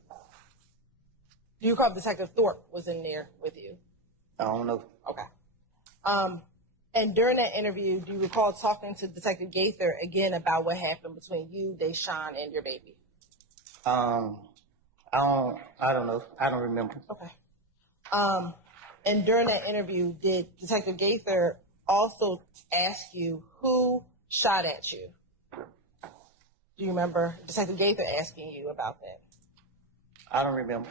Do you recall Detective Thorpe was in there with you? I don't know. Okay. And during that interview, do you recall talking to Detective Gaither again about what happened between you, Deshaun, and your baby? I don't know. I don't remember. Okay. And during that interview, did Detective Gaither also ask you who shot at you? Do you remember Detective Gaither asking you about that? I don't remember.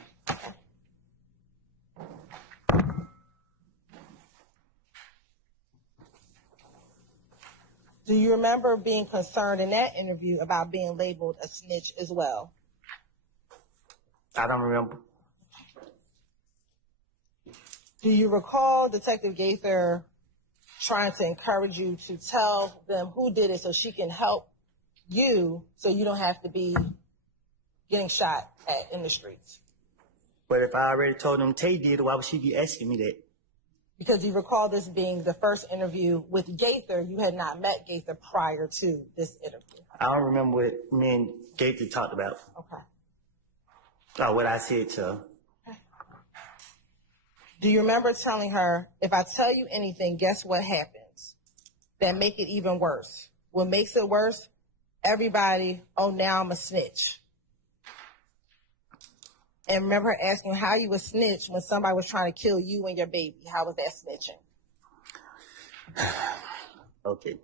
Do you remember being concerned in that interview about being labeled a snitch as well? I don't remember. Do you recall Detective Gaither trying to encourage you to tell them who did it so she can help you so you don't have to be getting shot at in the streets? But if I already told them Tay did, why would she be asking me that? Because you recall this being the first interview with Gaither. You had not met Gaither prior to this interview. I don't remember what me and Gaither talked about. Okay. Or what I said to her. Do you remember telling her, if I tell you anything, guess what happens? That make it even worse. What makes it worse? Everybody, oh, now I'm a snitch. And remember her asking how you would snitch when somebody was trying to kill you and your baby. How was that snitching? Okay.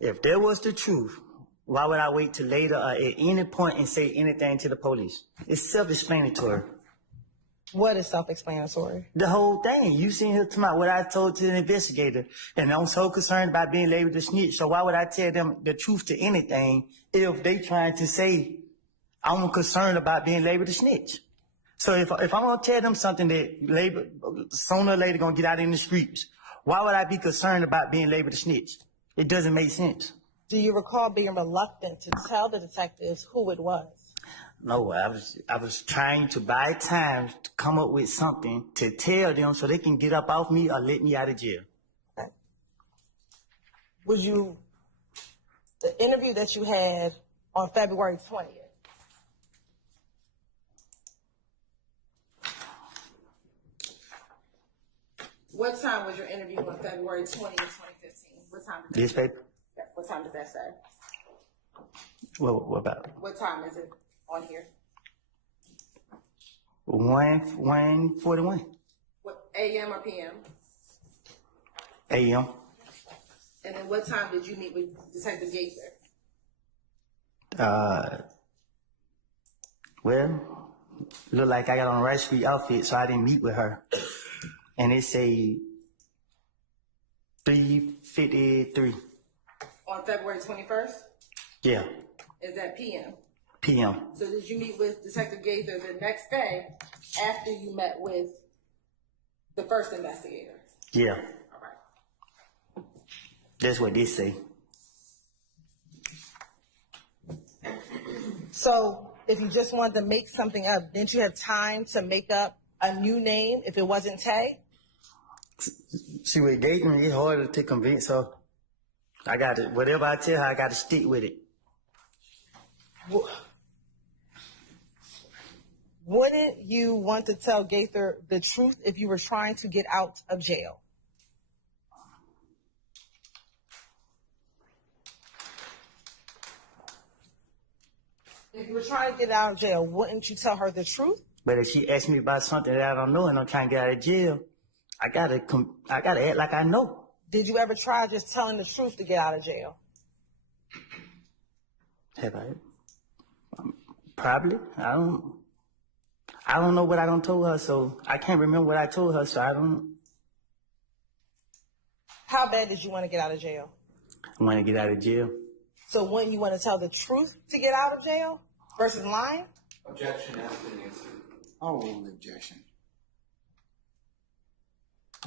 If that was the truth, why would I wait till later or at any point and say anything to the police? It's self-explanatory. What is self-explanatory? The whole thing. You seen here tonight what I told to the investigator. And I'm so concerned about being labeled a snitch. So why would I tell them the truth to anything if they trying to say I'm concerned about being labeled a snitch? So if I'm going to tell them something that sooner or later going to get out in the streets, why would I be concerned about being labeled a snitch? It doesn't make sense. Do you recall being reluctant to tell the detectives who it was? No, I was trying to buy time to come up with something to tell them so they can get up off me or let me out of jail. Okay. The interview that you had on February 20th, what time was your interview on February 20th, 2015? What time did that This say? paper? Yeah, what time does that say? What about? What time is it on here? 1:41 What, AM or PM? a.m. And then what time did you meet with Detective Gaither? Well, look like I got on a right street outfit, so I didn't meet with her. And it say 3:53. On February 21st? Yeah, Is that PM? PM. So did you meet with Detective Gaither the next day after you met with the first investigator? Yeah, All right. that's what they say. So if you just wanted to make something up, didn't you have time to make up a new name if it wasn't Tay? See, with dating, it's harder to convince her. I got to, whatever I tell her, I got to stick with it. Wouldn't you want to tell Gaither the truth if you were trying to get out of jail? If you were trying to get out of jail, wouldn't you tell her the truth? But if she asks me about something that I don't know and I'm trying to get out of jail, I gotta act like I know. Did you ever try just telling the truth to get out of jail? Have I? Probably. I don't know what I done told her, so I can't remember what I told her, so I don't. How bad did you want to get out of jail? I want to get out of jail. So wouldn't you want to tell the truth to get out of jail versus lying? Objection has been answered. I'll rule an objection.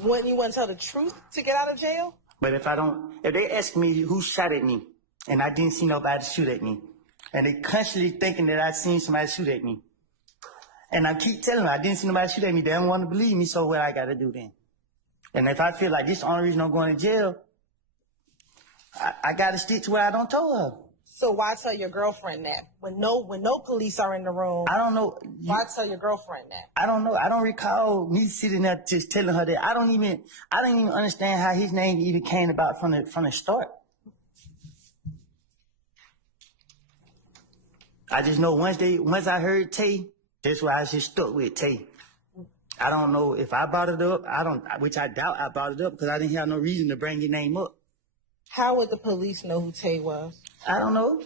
Wouldn't you want to tell the truth to get out of jail? But if they ask me who shot at me, and I didn't see nobody shoot at me, and they constantly thinking that I seen somebody shoot at me, and I keep telling them I didn't see nobody shoot at me, they don't want to believe me, so what I gotta do then? And if I feel like this is the only reason I'm going to jail, I gotta stick to what I don't told her. So why tell your girlfriend that? When no police are in the room, I don't know. why tell your girlfriend that? I don't know. I don't recall me sitting there just telling her that. I don't even understand how his name even came about from the start. I just know once I heard Tay, that's why I just stuck with Tay. I don't know if I brought it up. Which I doubt I brought it up because I didn't have no reason to bring your name up. How would the police know who Tay was? I don't know.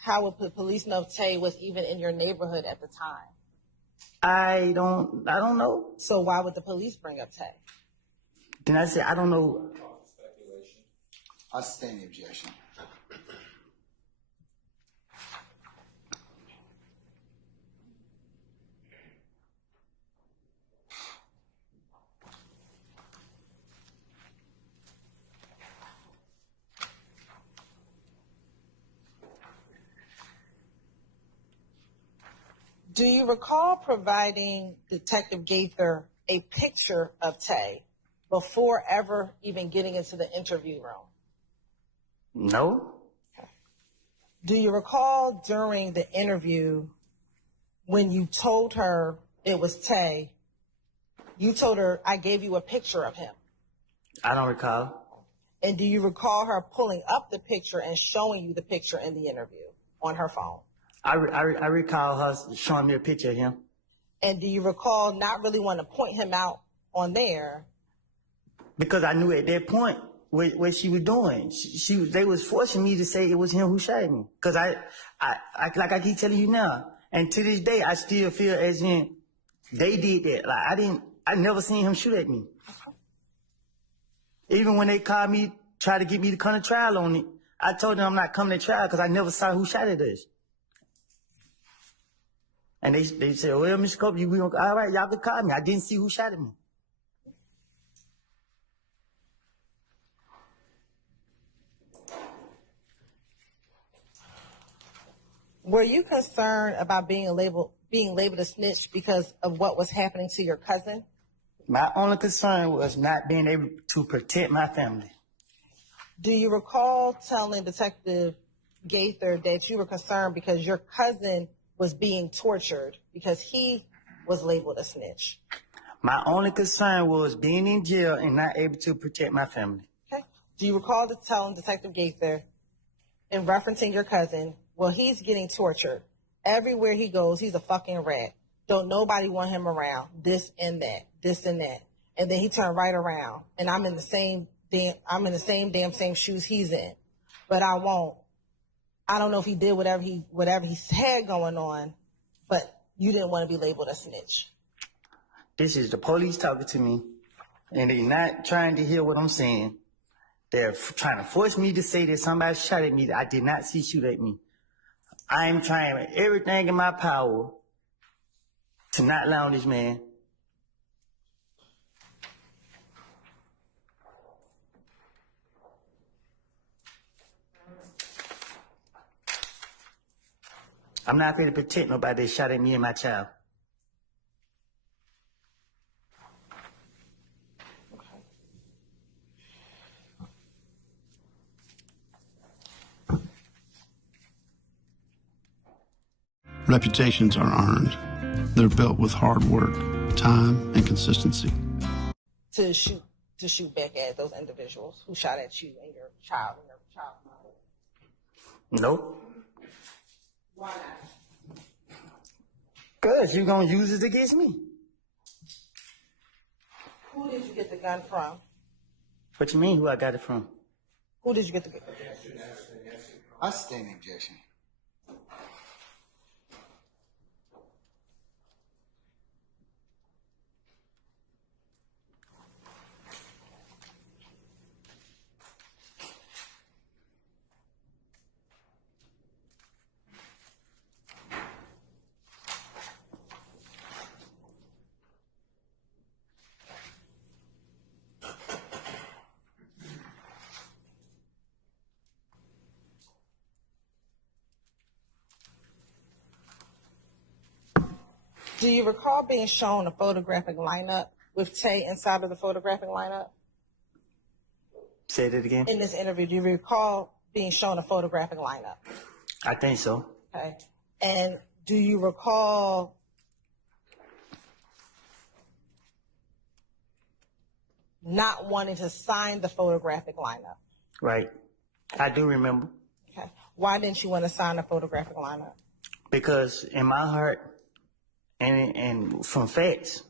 How would the police know Tay was even in your neighborhood at the time? I don't know. So why would the police bring up Tay? Then I said, I don't know. I sustain the objection. Do you recall providing Detective Gaither a picture of Tay before ever even getting into the interview room? No. Do you recall during the interview when you told her it was Tay, you told her, I gave you a picture of him? I don't recall. And do you recall her pulling up the picture and showing you the picture in the interview on her phone? I recall her showing me a picture of him. And do you recall not really wanting to point him out on there? Because I knew at that point what she was doing. They was forcing me to say it was him who shot me. Because I like I keep telling you now, and to this day I still feel as in they did that. Like I never seen him shoot at me. Even when they called me, tried to get me to come to trial on it, I told them I'm not coming to trial because I never saw who shot at us. And they said, well, Mr. Cope, all right, y'all can call me. I didn't see who shot at me. Were you concerned about being labeled a snitch because of what was happening to your cousin? My only concern was not being able to protect my family. Do you recall telling Detective Gaither that you were concerned because your cousin was being tortured because he was labeled a snitch? My only concern was being in jail and not able to protect my family. Okay. Do you recall telling Detective Gaither, in referencing your cousin, well, he's getting tortured. Everywhere he goes, he's a fucking rat. Don't nobody want him around. This and that, this and that. And then he turned right around, and I'm in the same damn shoes he's in, but I won't I don't know if he did whatever he had going on, but you didn't want to be labeled a snitch. This is the police talking to me, and they not trying to hear what I'm saying. They're trying to force me to say that somebody shot at me that I did not see shoot at me. I am trying everything in my power to not lie on this man. I'm not here to protect nobody that shot at me and my child. Reputations are earned. They're built with hard work, time, and consistency. To shoot back at those individuals who shot at you and your child and your child. Nope. Why not? Cause you gonna use it against me. Who did you get the gun from? What you mean, who I got it from? Who did you get the gun from? I stand objection. Do you recall being shown a photographic lineup with Tay inside of the photographic lineup? Say that again. In this interview, do you recall being shown a photographic lineup? I think so. Okay. And do you recall not wanting to sign the photographic lineup? Right. I do remember. Okay. Why didn't you want to sign the photographic lineup? Because in my heart, and from facts,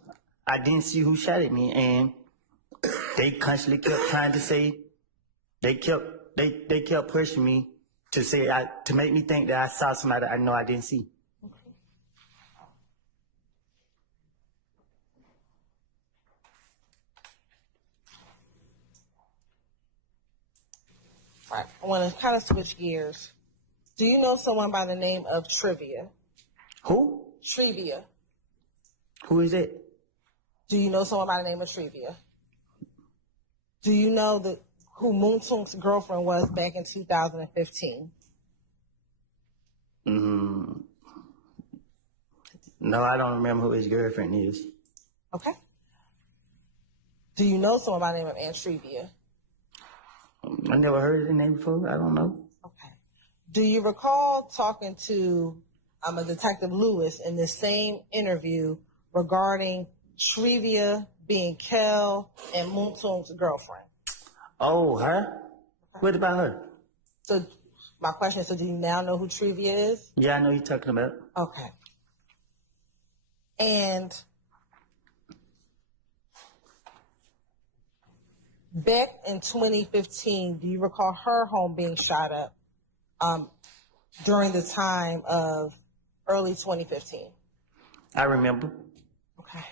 I didn't see who shot at me, and they constantly kept trying to say, they kept pushing me to say, to make me think that I saw somebody I know I didn't see. All right. I want to kind of switch gears. Do you know someone by the name of Trivia? Who? Trivia. Who is it? Do you know someone by the name of Trivia? Do you know who Moon Tung's girlfriend was back in 2015? No, I don't remember who his girlfriend is. Okay. Do you know someone by the name of Aunt Trivia? I never heard the name before. I don't know. Okay. Do you recall talking to a Detective Lewis in the same interview regarding Trivia being Kel and Moon Tung's girlfriend? Oh, her? What about her? So my question is, so do you now know who Trivia is? Yeah, I know you're talking about. Okay. And back in 2015, do you recall her home being shot up during the time of early 2015? I remember. Okay.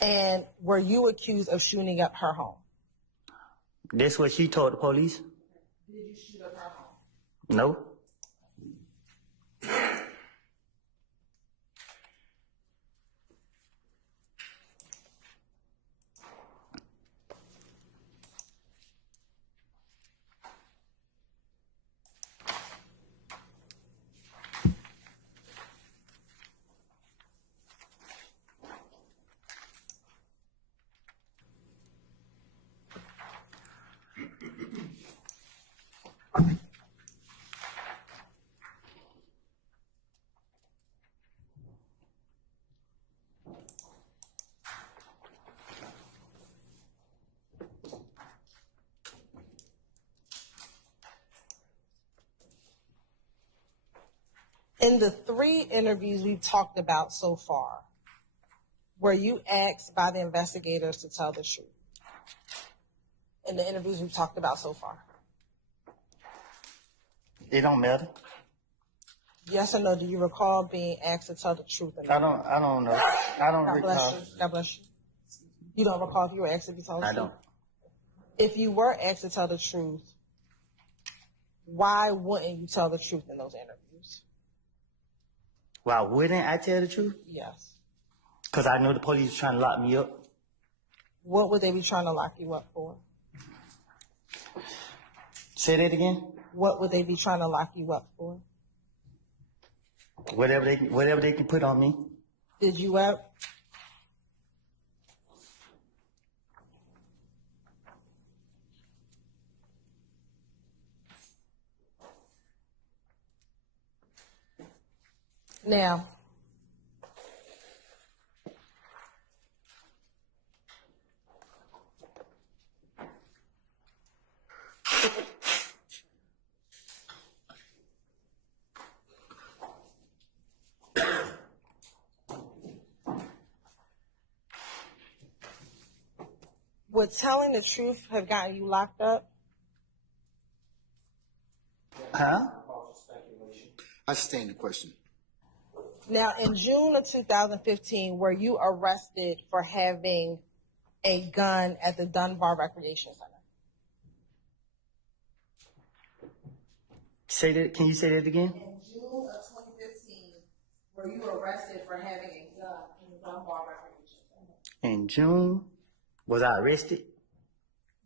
And were you accused of shooting up her home? That's what she told the police? Did you shoot up her home? No. In the 3 interviews we've talked about so far, were you asked by the investigators to tell the truth? In the interviews we've talked about so far. It don't matter. Yes or no, do you recall being asked to tell the truth? Or not? I don't know. I don't God bless recall. you. God bless you. You don't recall if you were asked to tell the I truth? don't. If you were asked to tell the truth, why wouldn't you tell the truth in those interviews? Why wouldn't I tell the truth? Yes. Because I know the police are trying to lock me up. What would they be trying to lock you up for? Say that again? What would they be trying to lock you up for? Whatever they can put on me. Did you ever? Now, would telling the truth have gotten you locked up? Huh? I sustain the question. Now, in June of 2015, were you arrested for having a gun at the Dunbar Recreation Center? Say that. Can you say that again? In June of 2015, were you arrested for having a gun in the Dunbar Recreation Center? In June, was I arrested?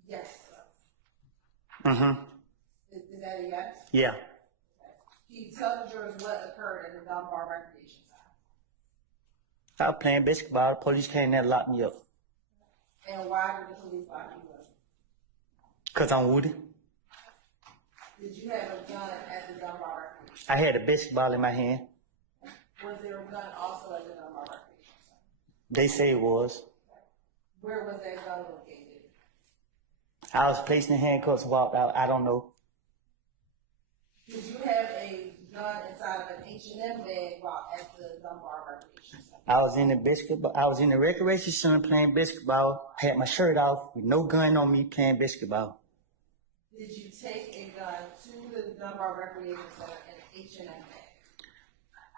Yes, sir. Mm-hmm. Is that a yes? Yeah. Can you tell the jurors what occurred at the Dunbar Recreation Center? I was playing basketball. The police came there and locked me up. And why did the police lock you up? Because I'm woody. Did you have a gun at the Dunbar Recreation I had a basketball in my hand. Center? Was there a gun also at the Dunbar Recreation Center? They say it was. Where was that gun located? I was placed in handcuffs, walked out. I don't know. Did you have a gun inside of an H&M bag while at the Dunbar Recreation Center? I was in the basketball. I was in the recreation center playing basketball. Had my shirt off with no gun on me playing basketball. Did you take a gun to the Dunbar Recreation Center in an H&M bag?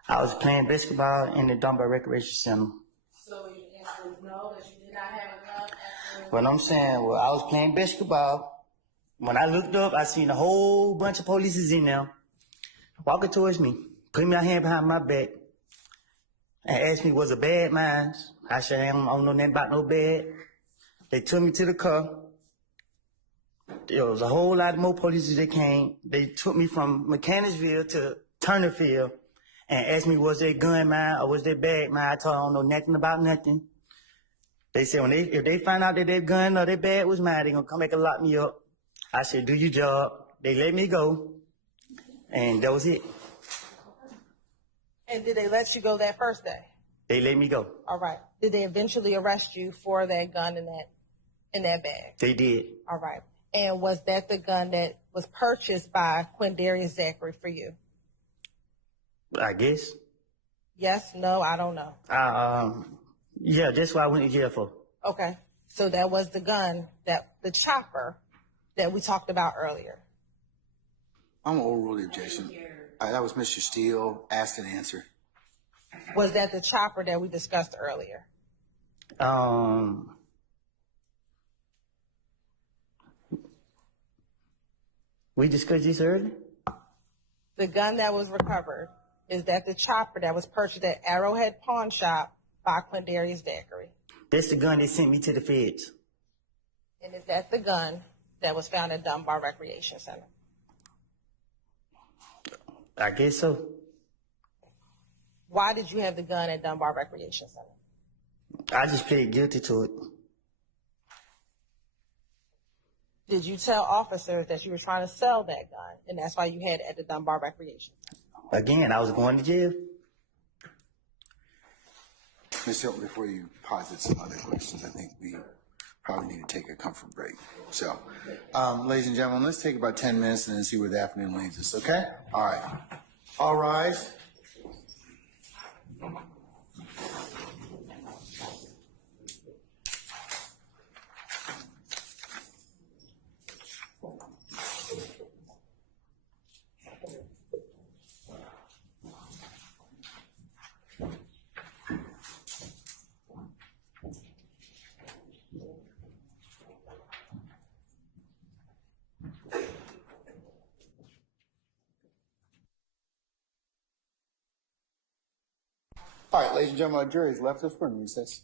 I was playing basketball in the Dunbar Recreation Center. So your answer is no, that you did not have a gun at the... What I'm saying, well, I was playing basketball. When I looked up, I seen a whole bunch of police in there walking towards me, putting my hand behind my back, and asked me, was it bad mine? I said, I don't know nothing about no bad. They took me to the car. There was a whole lot more police that came. They took me from Mechanicsville to Turnerfield and asked me, was that gun mine or was that bag mine? I told them I don't know nothing about nothing. They said, if they find out that that gun or that bag was mine, they're going to come back and lock me up. I said, do your job. They let me go. And that was it. And did they let you go that first day? They let me go. All right. Did they eventually arrest you for that gun in that bag? They did. All right. And was that the gun that was purchased by Quindarius Zachary for you? I guess. Yes, no, I don't know. Yeah, that's what I went to jail for. Okay. So that was the gun, the chopper that we talked about earlier. I'm gonna overrule the objection. That was Mr. Steele, asked and answered. Was that the chopper that we discussed earlier? We discussed this earlier? The gun that was recovered, is that the chopper that was purchased at Arrowhead Pawn Shop by Quindarius Zachary? That's the gun that sent me to the feds. And is that the gun that was found at Dunbar Recreation Center? I guess so. Why did you have the gun at Dunbar Recreation Center? I just pleaded guilty to it. Did you tell officers that you were trying to sell that gun, and that's why you had it at the Dunbar Recreation Center? Again, I was going to jail. Ms. Hilton, before you posit some other questions, I think we probably need to take a comfort break. So, ladies and gentlemen, let's take about 10 minutes and then see where the afternoon leads us, okay? All right. All rise. All right, ladies and gentlemen, our jury has left us for a recess.